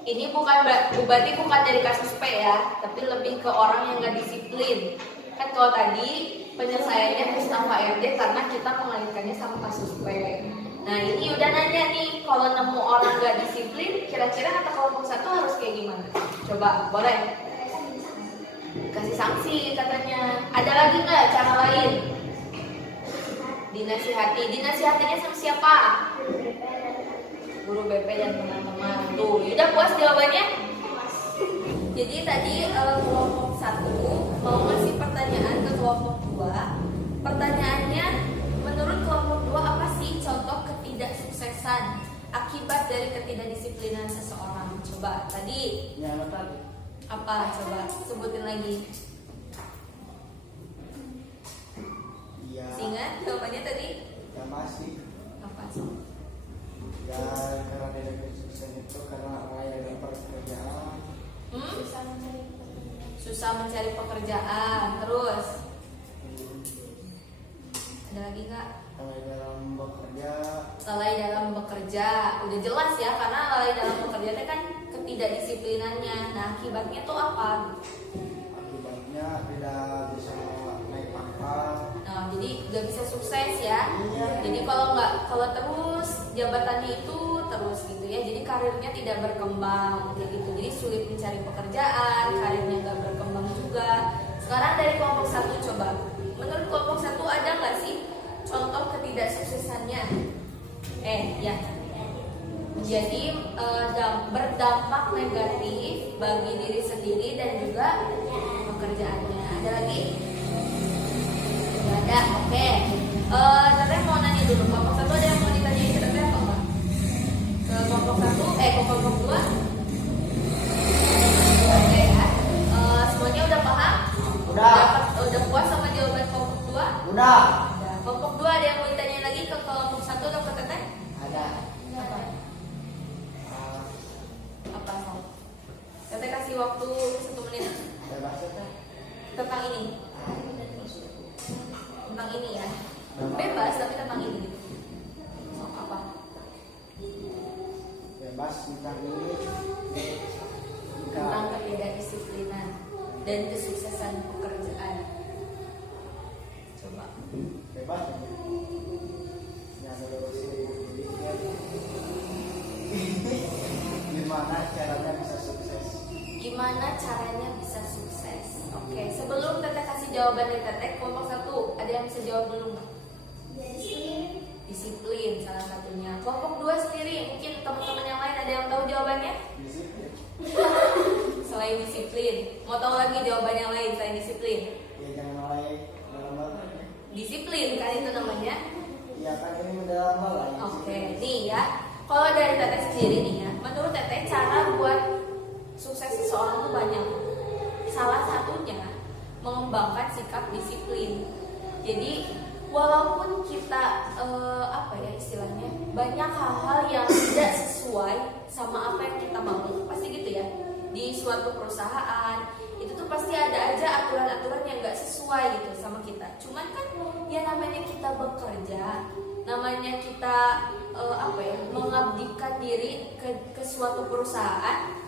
Ini berarti bukan dari kasus P ya, tapi lebih ke orang yang nggak disiplin. Kan kalau tadi penyelesaiannya ke staf HRD karena kita mengaitkannya sama kasus P. Nah ini udah nanya nih, kalau nemu orang nggak disiplin, kira-kira kata kelompok 1 harus kayak gimana? Coba, boleh? Kasih sanksi katanya. Ada lagi nggak cara lain? Dinasihati. Dinasihatinya sama siapa? Guru BP dan teman-teman. Tuh, udah puas jawabannya? Jadi tadi kelompok 1 mau ngasih pertanyaan ke kelompok 2. Pertanyaannya, menurut kelompok 2 apa sih contoh ketidaksuksesan akibat dari ketidakdisiplinan seseorang? Coba tadi. Apa? Coba sebutin lagi. Ya, Ingat jawabannya tadi? ya masih. Apa sih? Ya karena tidak sukses itu karena layar pekerjaan. Susah mencari pekerjaan. Terus ada lagi nggak? Lalai dalam bekerja. Lalai dalam bekerja. Udah jelas ya, karena lalai dalam bekerja itu kan ketidakdisiplinannya. Nah akibatnya tuh apa? Akibatnya tidak bisa naik pangkat. Nah jadi nggak bisa sukses ya. Jadi kalau terus jabatannya itu terus gitu ya. Jadi karirnya tidak berkembang kayak gitu. Jadi sulit mencari pekerjaan, karirnya nggak berkembang juga. Sekarang dari kelompok 1 coba. Menurut kelompok 1 ada nggak sih contoh ketidaksuksesannya? Ya. Jadi berdampak negatif bagi diri sendiri dan juga pekerjaannya. Ada lagi? Nggak ada. Oke. Teteh mau nanya dulu. Kelompok 1 ada yang mau ditanyain ke Teteh atau enggak? Ke kelompok 1, ke kelompok 2? Oke ya. Semuanya udah paham? Udah puas sama jawaban kelompok 2? Udah. Kelompok 2 ada yang mau ditanyain lagi ke kelompok 1 atau ke Teteh? Ada. Apa Sob? Teteh kasih waktu 1 menit Bebas ya. tentang ini. Tentang ini ya. Bebas tapi tentang ini. Sob apa? Bebas tentang ini. Tentang ketidakdisiplinan dan kesuksesan pekerjaan. Coba. Bebas. Yang lulus gimana caranya bisa sukses? Gimana caranya bisa sukses? Oke, sebelum Teteh kasih jawaban dari Teteh, kelompok 1 ada yang bisa jawab dulu nggak? Disiplin salah satunya. Kelompok 2 sendiri, mungkin teman-teman yang lain ada yang tahu jawabannya? Disiplin. Selain disiplin, mau tahu lagi jawaban yang lain selain disiplin? Ya jangan lalai dalam hal. Disiplin kan itu namanya. Ya kan ini mendalam hal lah. Oke, nih ya. Kalau dari Teteh sendiri nih ya, menurut Teteh cara buat sukses seseorang tuh banyak. Salah satunya mengembangkan sikap disiplin. Jadi walaupun kita istilahnya banyak hal-hal yang tidak sesuai sama apa yang kita mau, pasti gitu ya. Di suatu perusahaan itu tuh pasti ada aja aturan-aturan yang nggak sesuai gitu sama kita. Cuman kan ya namanya kita bekerja, namanya kita mengabdikan diri ke suatu perusahaan.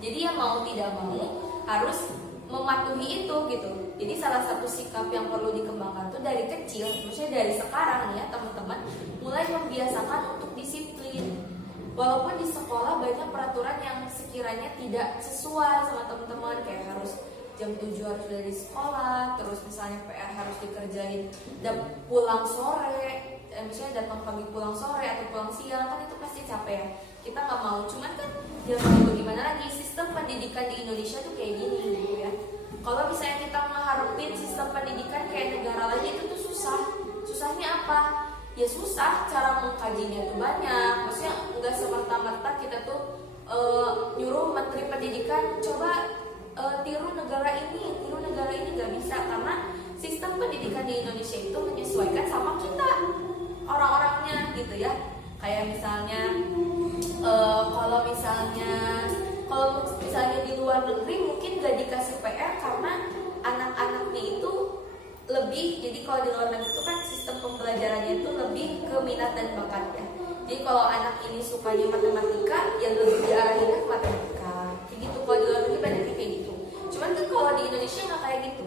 Jadi ya mau tidak mau harus mematuhi itu gitu. Jadi salah satu sikap yang perlu dikembangkan tuh dari kecil, maksudnya dari sekarang ya teman-teman, mulai membiasakan untuk disiplin. Walaupun di sekolah banyak peraturan yang sekiranya tidak sesuai sama teman-teman, kayak harus jam 7 harus udah di sekolah, terus misalnya PR harus dikerjain dan pulang sore, misalnya datang pagi pulang sore atau pulang siang, kan itu pasti capek ya. Kita nggak mau, cuman kan ya mau gimana lagi, sistem pendidikan di Indonesia tuh kayak gini gitu ya. Kalau misalnya kita mengharapin sistem pendidikan kayak negara lain itu tuh susah. Susahnya apa? Ya susah, cara mengkajinya tuh banyak. Maksudnya nggak semerta-merta kita tuh nyuruh Menteri Pendidikan coba tiru negara ini nggak bisa, karena sistem pendidikan di Indonesia itu menyesuaikan sama kita orang-orangnya gitu ya. Kayak misalnya kalau misalnya di luar negeri mungkin gak dikasih PR karena anak-anaknya itu lebih, jadi kalau di luar negeri itu kan sistem pembelajarannya itu lebih ke minat dan bakat ya. Jadi kalau anak ini sukanya matematika, ya lebih diarahin ke matematika kayak gitu. Kalau di luar negeri banyaknya kayak gitu. Cuman kan kalau di Indonesia nggak kayak gitu,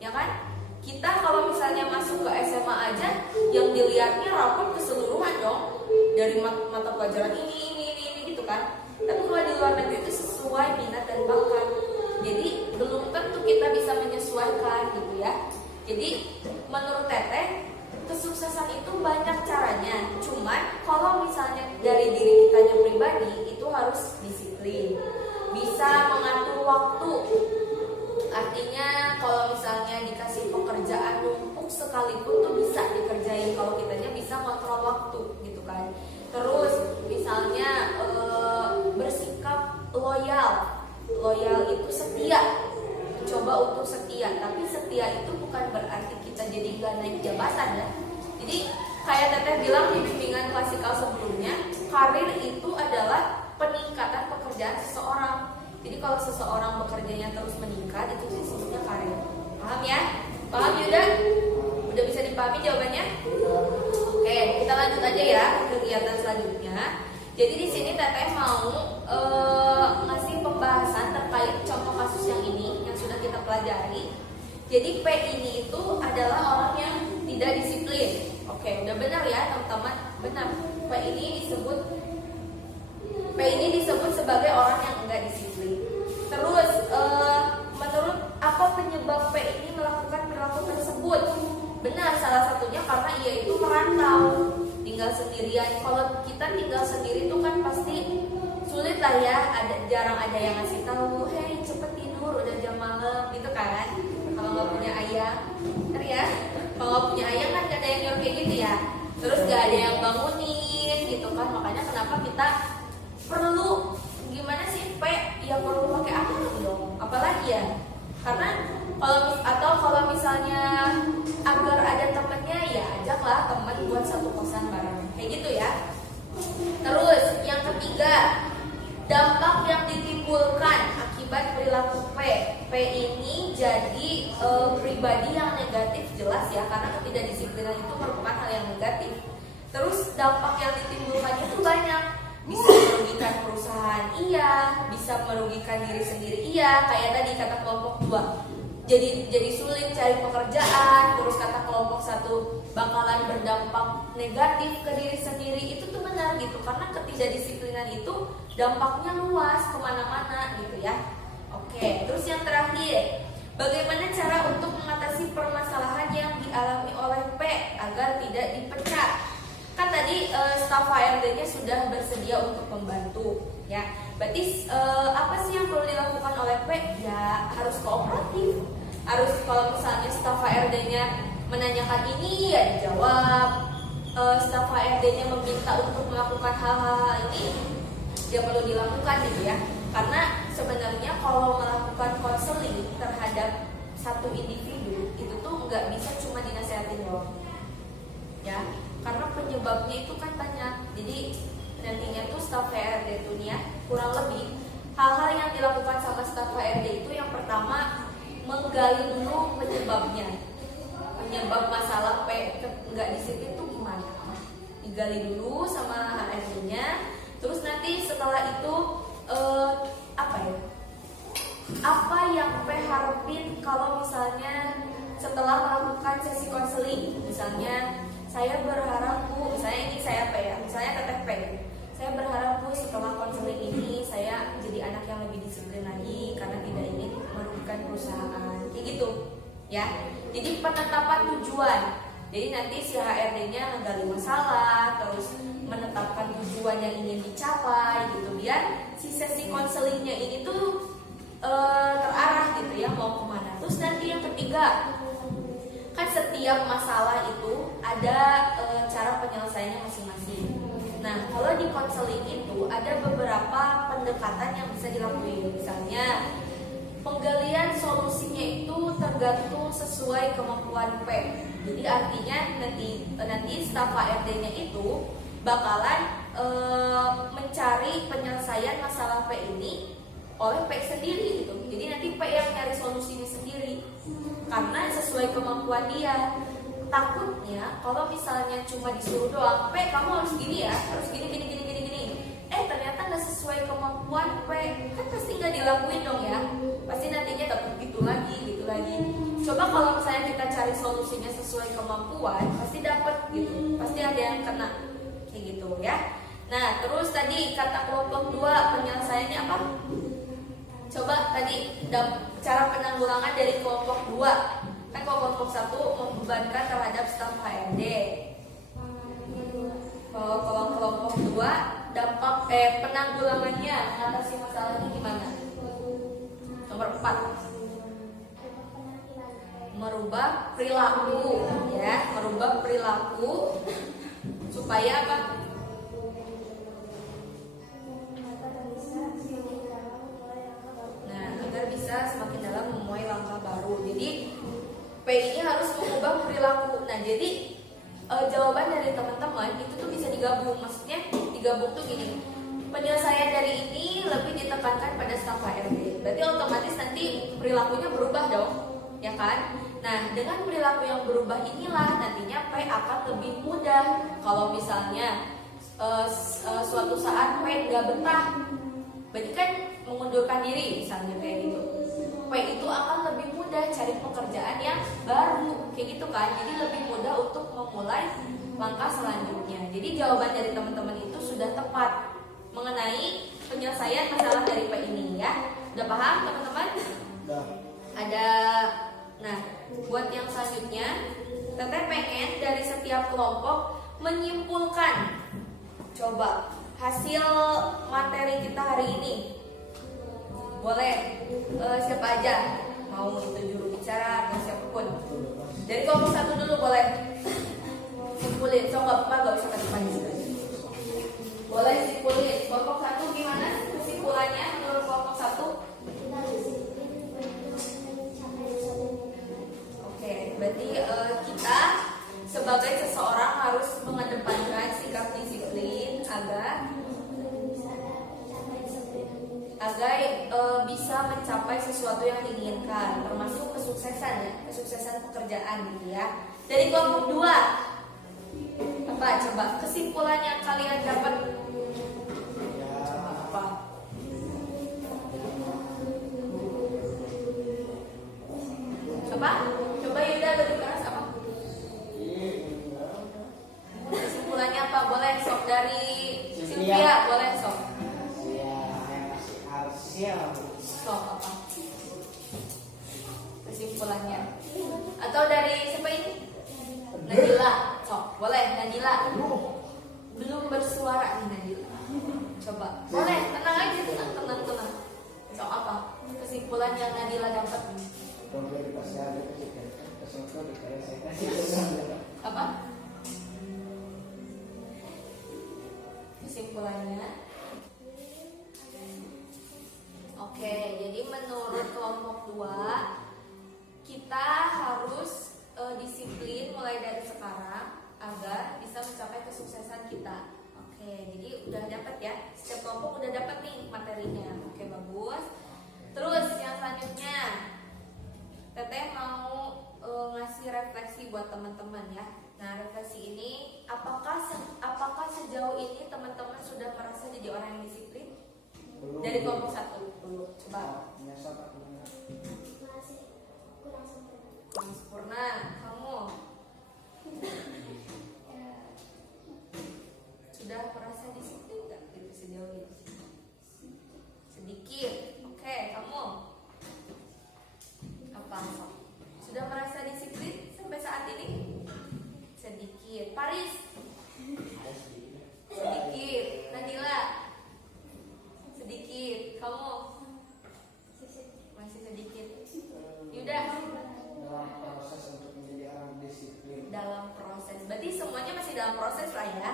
ya kan? Kita kalau misalnya masuk ke SMA aja, yang dilihatnya rapor keseluruhan dong, dari mata pelajaran ini gitu kan. Tapi kalau di luar negeri itu sesuai minat dan bakat. Jadi belum tentu kita bisa menyesuaikan gitu ya. Jadi menurut Teteh, kesuksesan itu banyak caranya. Cuman kalau misalnya dari diri kitanya pribadi itu harus disiplin, bisa mengatur waktu. Artinya kalau misalnya dikasih pekerjaan numpuk sekalipun tuh bisa dikerjain kalau kitanya bisa kontrol waktu gitu kan. Terus misalnya bersikap loyal itu setia, coba untuk setia. Tapi setia itu bukan berarti kita jadi nggak naik jabatan ya. Jadi kayak Teteh bilang di bimbingan klasikal sebelumnya, karir itu adalah peningkatan pekerjaan seseorang. Jadi kalau seseorang bekerjanya terus meningkat, itu disebutnya karir. Paham ya? Paham Yuda? Udah bisa dipahami jawabannya? Oke, kita lanjut aja ya ke kegiatan selanjutnya. Jadi di sini Teteh mau ngasih pembahasan terkait contoh kasus yang ini yang sudah kita pelajari. Jadi P ini itu adalah orang yang tidak disiplin. Oke, udah benar ya teman-teman? Benar. P ini disebut sebagai orang yang enggak disiplin. Terus menurut apa penyebab P ini melakukan perilaku tersebut? Benar, salah satunya karena ia itu merantau, tinggal sendirian. Kalau kita tinggal sendiri itu kan pasti sulit lah ya, jarang ada yang ngasih tahu, hey cepet tidur udah jam malam gitu kan. Kalau nggak punya ayah, bener ya. Kalau nggak punya ayah kan gak ada yang nyuruh kayak gitu ya. Terus gak ada yang bangunin gitu kan. Makanya kenapa kita perlu gimana sih P? Ya perlu pakai alarm dong. Apalagi ya? Karena kalau misalnya agar ada temennya, ya ajaklah temen buat satu kosan bareng. Kayak gitu ya. Terus yang ketiga, dampak yang ditimbulkan akibat perilaku P. P ini jadi pribadi yang negatif jelas ya, karena ketidakdisiplinan itu merupakan hal yang negatif. Terus dampak yang ditimbulkannya itu banyak. Bisa merugikan perusahaan, iya. Bisa merugikan diri sendiri, iya. Kayak tadi kata kelompok 2, jadi sulit cari pekerjaan. Terus kata kelompok 1, bakalan berdampak negatif ke diri sendiri. Itu tuh benar gitu, karena ketidakdisiplinan itu dampaknya luas kemana-mana gitu ya. Oke, terus yang terakhir, bagaimana cara untuk mengatasi permasalahan yang dialami oleh P agar tidak dipecat? Kan tadi staf HRD-nya sudah bersedia untuk membantu ya. Berarti apa sih yang perlu dilakukan oleh P? Ya harus kooperatif. Harus, kalau misalnya staf HRD-nya menanyakan ini ya dijawab. Staf HRD-nya meminta untuk melakukan hal-hal ini ya perlu dilakukan gitu ya. Karena sebenarnya kalau melakukan konseling terhadap satu individu itu tuh nggak bisa cuma dinasehatin doang, ya, karena penyebabnya itu kan banyak. Jadi nantinya tuh staf HRD itu nih ya, kurang lebih hal-hal yang dilakukan sama staf HRD itu yang pertama menggali dulu penyebabnya, penyebab masalah nggak disiplin tuh gimana, digali dulu sama HRD-nya. Terus nanti setelah itu apa yang harapin kalau misalnya setelah melakukan sesi konseling. Misalnya saya berharap Bu, misalnya ini saya P ya, misalnya Teteh P, saya berharap Bu setelah konseling ini saya jadi anak yang lebih disiplin lagi karena tidak ingin merugikan perusahaan, kayak gitu ya. Jadi penetapan tujuan, jadi nanti si HRD-nya menggali masalah, terus menetapkan tujuan yang ingin dicapai gitu, biar si sesi konselingnya ini tuh terarah gitu ya, mau kemana. Terus nanti yang ketiga, kan setiap masalah itu ada cara penyelesaiannya masing-masing. Nah, kalau di konseling itu ada beberapa pendekatan yang bisa dilakukan. Misalnya penggalian solusinya itu tergantung sesuai kemampuan P. Jadi artinya nanti staf HRD-nya itu bakalan mencari penyelesaian masalah P ini oleh P sendiri gitu. Jadi nanti P yang nyari solusinya sendiri karena sesuai kemampuan dia. Takutnya kalau misalnya cuma disuruh doang, P kamu harus gini ya, harus gini. Ternyata nggak sesuai kemampuan P, kan pasti nggak dilakuin dong ya. Pasti nantinya tetap gitu lagi. Coba kalau misalnya kita cari solusinya sesuai kemampuan, pasti dapat gitu, pasti ada yang kena kayak gitu ya. Nah, terus tadi kata kelompok 2 penyelesaiannya apa? Coba tadi cara penanggulangan dari kelompok 2. Kan kelompok 1 membebankan terhadap staf HRD. Kalau kelompok 2 dampak penanggulangannya mengatasi masalahnya gimana? Nomor 4. Merubah perilaku ya, merubah perilaku supaya apa? Nah, agar bisa semakin dalam memulai langkah baru. Jadi P ini harus mengubah perilaku. Nah, jadi jawaban dari teman-teman itu tuh bisa digabung. Maksudnya digabung tuh gini, penyelesaian dari ini lebih ditekankan pada staf HRD. Berarti otomatis nanti perilakunya berubah dong, ya kan? Nah, dengan perilaku yang berubah inilah nantinya P akan lebih mudah. Kalau misalnya suatu saat P nggak betah, berarti kan mengundurkan diri misalnya kayak gitu, P itu akan lebih mudah cari pekerjaan yang baru kayak gitu kan. Jadi lebih mudah untuk memulai langkah selanjutnya. Jadi jawaban dari teman-teman itu sudah tepat mengenai penyelesaian masalah dari P ini ya. Udah paham teman-teman? Ada. Nah, buat yang selanjutnya, Teteh pengen dari setiap kelompok menyimpulkan coba hasil materi kita hari ini. Boleh siapa aja, mau itu juru bicara atau siapapun. Dari kelompok 1 dulu boleh. Simpulin, so nggak apa-apa, nggak usah kasih panjang. Boleh simpulin. Kelompok 1 gimana kesimpulannya menurut kelompok 1? Oke, berarti kita sebagai seseorang harus mengedepankan sikap disiplin agar bisa mencapai sesuatu yang diinginkan, termasuk kesuksesan ya, kesuksesan pekerjaan gitu ya. Dari kelompok 2 apa coba kesimpulan yang kalian dapat? Apa? Coba Yuda lebih keras apa? Kesimpulannya apa? Boleh sok dari Sylvia, boleh sok. Sok apa? Kesimpulannya. Atau dari siapa ini? Nadila, sok. Boleh Nadila. Belum bersuara nih Nadila. Coba. Boleh, tenang aja, tenang. Sok apa? Kesimpulan yang Nadila dapat. Apa? Kesimpulannya. Oke. Oke, jadi menurut kelompok 2 kita harus disiplin mulai dari sekarang agar bisa mencapai kesuksesan kita. Oke, jadi udah dapat ya, setiap kelompok udah dapat nih materinya. Oke, bagus. Terus yang selanjutnya, Teteh mau ngasih refleksi buat teman-teman ya. Nah, refleksi ini apakah sejauh ini teman-teman sudah merasa jadi orang yang disiplin? Belum. Dari kelompok 1 dulu, coba. Biasa Pak. Masih kurang sempurna. Kurang sempurna, kamu sudah merasa disiplin nggak gitu sejauh ini? Sedikit. Oke, kamu apa? Sudah merasa disiplin sampai saat ini? Sedikit. Paris? Sedikit. Nadila? Sedikit. Kamu? Masih sedikit. Yuda? Dalam proses untuk menjadi orang disiplin. Dalam proses. Berarti semuanya masih dalam proses lah ya.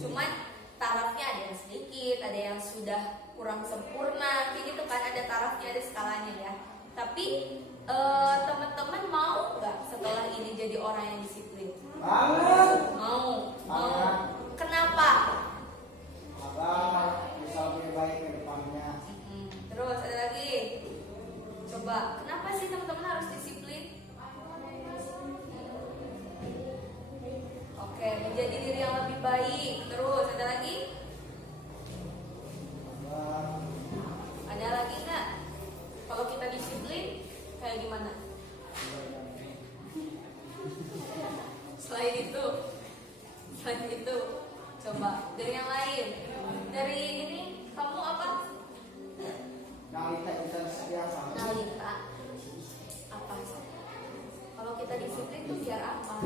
Cuman tarafnya ada yang sedikit, ada yang sudah kurang sempurna, kayak gitu kan, ada tarafnya, ada skalanya ya. Tapi teman-teman mau nggak setelah ini jadi orang yang disiplin? Banget. Mau. Banget. Kenapa? Agar bisa lebih baik ke depannya. Terus ada lagi. Coba, kenapa sih teman-teman harus disiplin? Oke, menjadi diri yang lebih baik. Terus ada lagi? Agar Ada lagi nggak? Kalau kita disiplin, kayak gimana? Selain itu, coba dari yang lain. Dari ini, kamu apa? Nalita kita biasa. Nalita. Apa sih? Kalau kita disiplin tuh biar apa?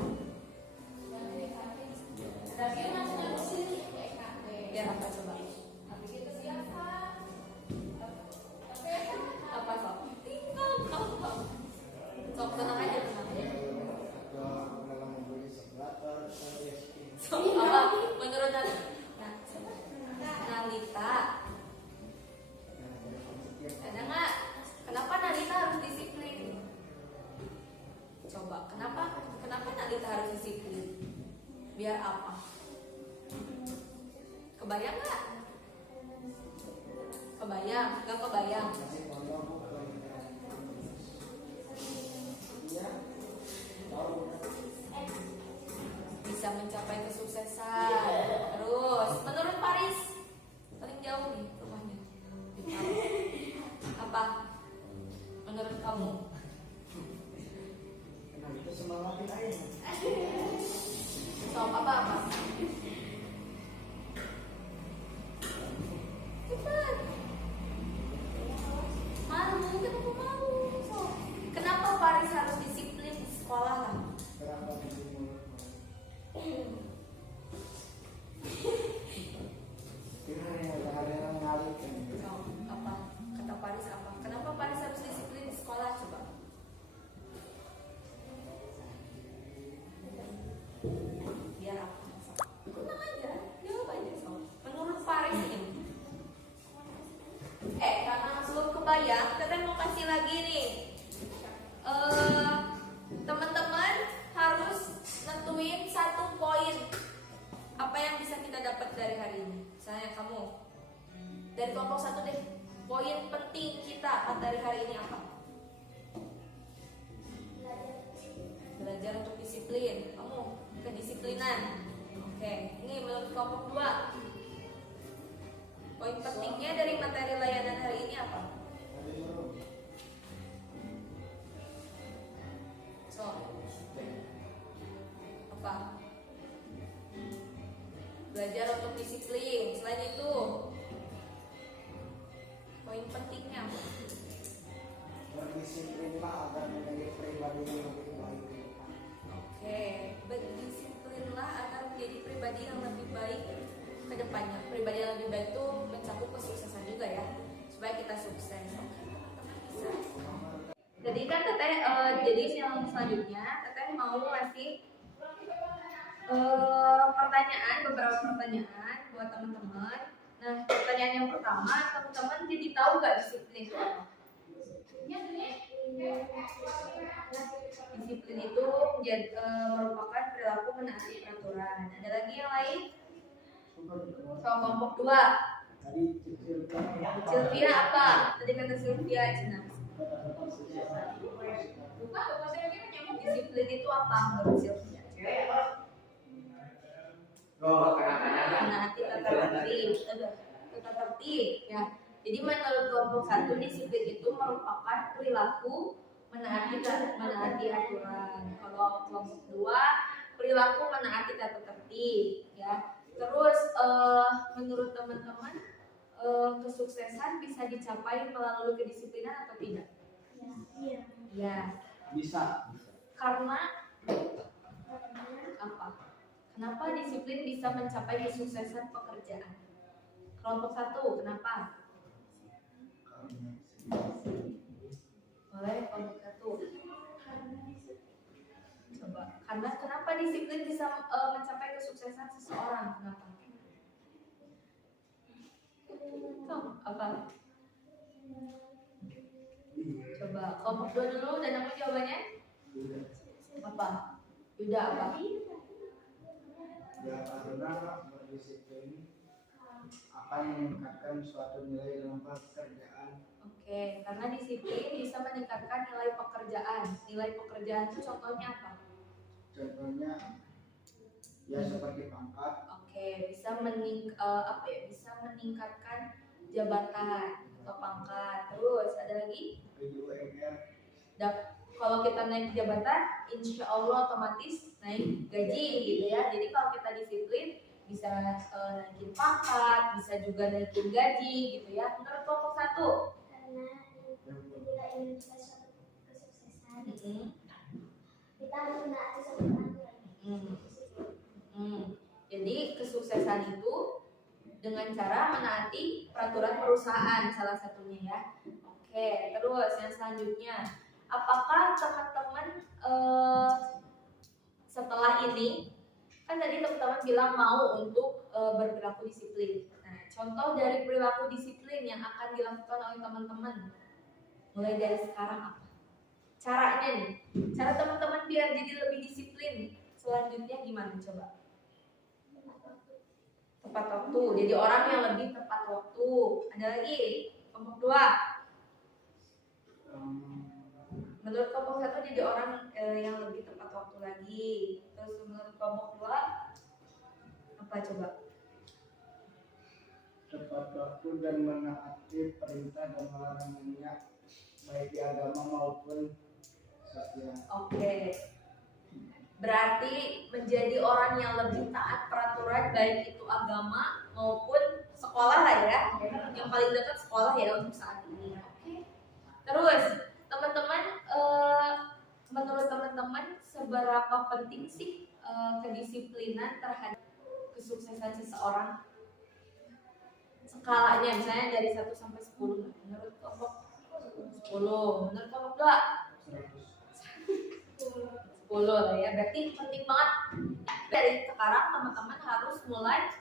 Biar apa coba? Apa sok? Tinggal kamu. Sok tenang aja, tenang. Dalam membeli sebelah rezeki. Sok apa? Menurut Nalita, ada nggak? Kenapa Nalita harus disiplin? Coba, kenapa Nalita harus disiplin? Biar apa? Kebayang nggak? Kebayang? Nggak kebayang? Masih pondok bukan. Iya. Tahu. Bisa mencapai kesuksesan. Terus, menurut Paris, paling jauh nih rumahnya. Di Paris. Apa? Menurut kamu? Nah, itu semangatin aja. Sok apa? Cepat. Malu, kenapa malu? Sok. Kenapa Paris harus disiplin di sekolah lah? Kenapa di mulut? Ini ada yang ngalir kan. Sok, apa? Kata Paris apa? Kenapa Paris harus disiplin di sekolah? Coba. Biar apa? Sok. Tenang aja, jawab aja Sok. Menurut Paris ini. Karena belum kebayang, Teteh mau kasih lagi nih. Teman-teman harus nentuin 1 poin apa yang bisa kita dapat dari hari ini. Misalnya kamu dari kelompok 1 deh, poin penting kita dari hari ini apa? Belajar untuk disiplin. Kamu kedisiplinan. Oke, ini menurut kelompok 2. Poin pentingnya dari materi layanan hari ini apa? So, apa? Belajar untuk disiplin. Selain itu, poin pentingnya apa? Berdisiplinlah agar menjadi pribadi yang lebih baik. Oke, berdisiplinlah agar menjadi pribadi yang lebih baik ke depannya. Pribadi yang lebih baik itu mencakup kesuksesan juga ya, supaya kita sukses. Oke, teman-teman bisa. Jadi kan Teteh, jadi yang selanjutnya Teteh mau ngasih pertanyaan, beberapa pertanyaan buat teman-teman. Nah, pertanyaan yang pertama, teman-teman jadi tahu nggak disiplin itu apa? Disiplin itu merupakan perilaku menaati peraturan. Ada lagi yang lain? Kelompok 2. Tadi Sylvia apa? Tadi kata Sylvia Cina. Disiplin itu apa menurut Sylvia? Menaati tata tertib. Tata tertib ya. Jadi menurut kelompok 1 disiplin itu merupakan perilaku menaati aturan. Kalau kelompok 2 perilaku menaati tata tertib ya. Terus menurut teman-teman kesuksesan bisa dicapai melalui kedisiplinan atau tidak? Iya. Ya. bisa. Karena apa? Kenapa disiplin bisa mencapai kesuksesan pekerjaan? Kelompok 1, kenapa? Boleh kelompok 1. Coba. Karena kenapa disiplin bisa mencapai kesuksesan seseorang? Kenapa? Apa? Coba kelompok 2 dulu dan kamu jawabannya? Apa? Yuda apa? Ya, karena berdisiplin akan meningkatkan suatu nilai dalam pekerjaan. Oke, karena disiplin bisa meningkatkan nilai pekerjaan. Nilai pekerjaan itu contohnya apa? Contohnya ya seperti pangkat. Oke, bisa bisa meningkatkan jabatan atau pangkat. Terus ada lagi? PUMR. Kalau kita naik jabatan, insya Allah otomatis naik gaji gitu ya. Jadi kalau kita disiplin bisa naikin pangkat, bisa juga naikin gaji gitu ya. Menurut kelompok 1. Karena bila ingin mencapai suatu kesuksesan, kita harus menaati suatu peraturan. Jadi kesuksesan itu dengan cara menaati peraturan perusahaan salah satunya ya. Oke, terus yang selanjutnya, apakah teman-teman setelah ini kan tadi teman-teman bilang mau untuk berperilaku disiplin. Nah, contoh dari perilaku disiplin yang akan dilakukan oleh teman-teman mulai dari sekarang apa? Caranya nih, cara teman-teman biar jadi lebih disiplin selanjutnya gimana coba? Tepat waktu, jadi orang yang lebih tepat waktu. Ada lagi kelompok 2. Menurut kelompok 1 jadi orang yang lebih tepat waktu lagi. Terus menurut kelompok 2 apa coba? Tepat waktu dan menaati perintah dan larangannya baik di agama maupun sosial. Oke. Berarti menjadi orang yang lebih taat peraturan baik itu agama maupun sekolah lah ya. Yang paling dekat sekolah ya untuk saat ini. Oke. Terus teman-teman, menurut teman-teman seberapa penting sih kedisiplinan terhadap kesuksesan seseorang? Skalanya misalnya dari 1 sampai 10. Menurut kelompok 10. Menurut kelompok 2? 10 lah ya. Berarti penting banget. Dari sekarang teman-teman harus mulai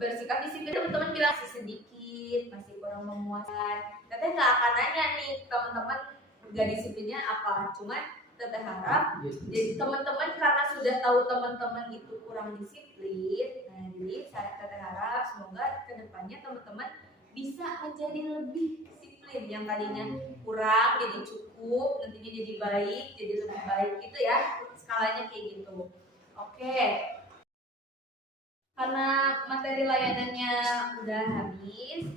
bersikap disiplin. Teman-teman bilang masih sedikit, masih kurang memuaskan. Teteh nggak akan nanya nih teman-teman gak disiplinnya apa. Cuma teteh harap jadi teman-teman karena sudah tahu teman-teman itu kurang disiplin. Nah, jadi saya teteh harap semoga kedepannya teman-teman bisa menjadi lebih disiplin. Yang tadinya kurang jadi cukup, nantinya jadi baik, jadi lebih baik gitu ya. Skalanya kayak gitu. Oke. Karena materi layanannya udah habis,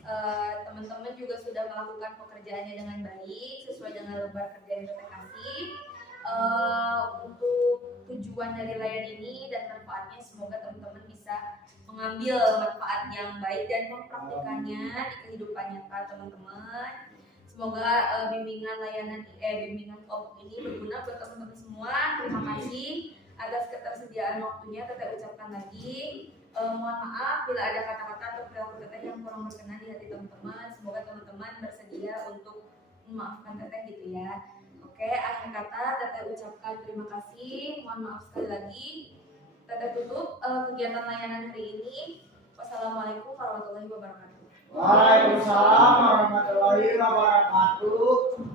teman-teman juga sudah melakukan pekerjaannya dengan baik sesuai dengan lembar kerja yang kita kasih. Untuk tujuan dari layan ini dan manfaatnya semoga teman-teman bisa mengambil manfaat yang baik dan mempraktikannya di kehidupan nyata teman-teman. Semoga bimbingan kelompok ini berguna buat teman-teman semua. Terima kasih atas ketersediaan waktunya. Teteh ucapkan lagi. Mohon maaf bila ada kata-kata atau perilaku teteh yang kurang berkenan di hati teman-teman. Semoga teman-teman bersedia untuk memaafkan teteh gitu ya. Oke, akhir kata teteh ucapkan terima kasih. Mohon maaf sekali lagi. Teteh tutup kegiatan layanan hari ini. Wassalamualaikum warahmatullahi wabarakatuh. wabarakatuh. Waalaikumsalam warahmatullahi wabarakatuh.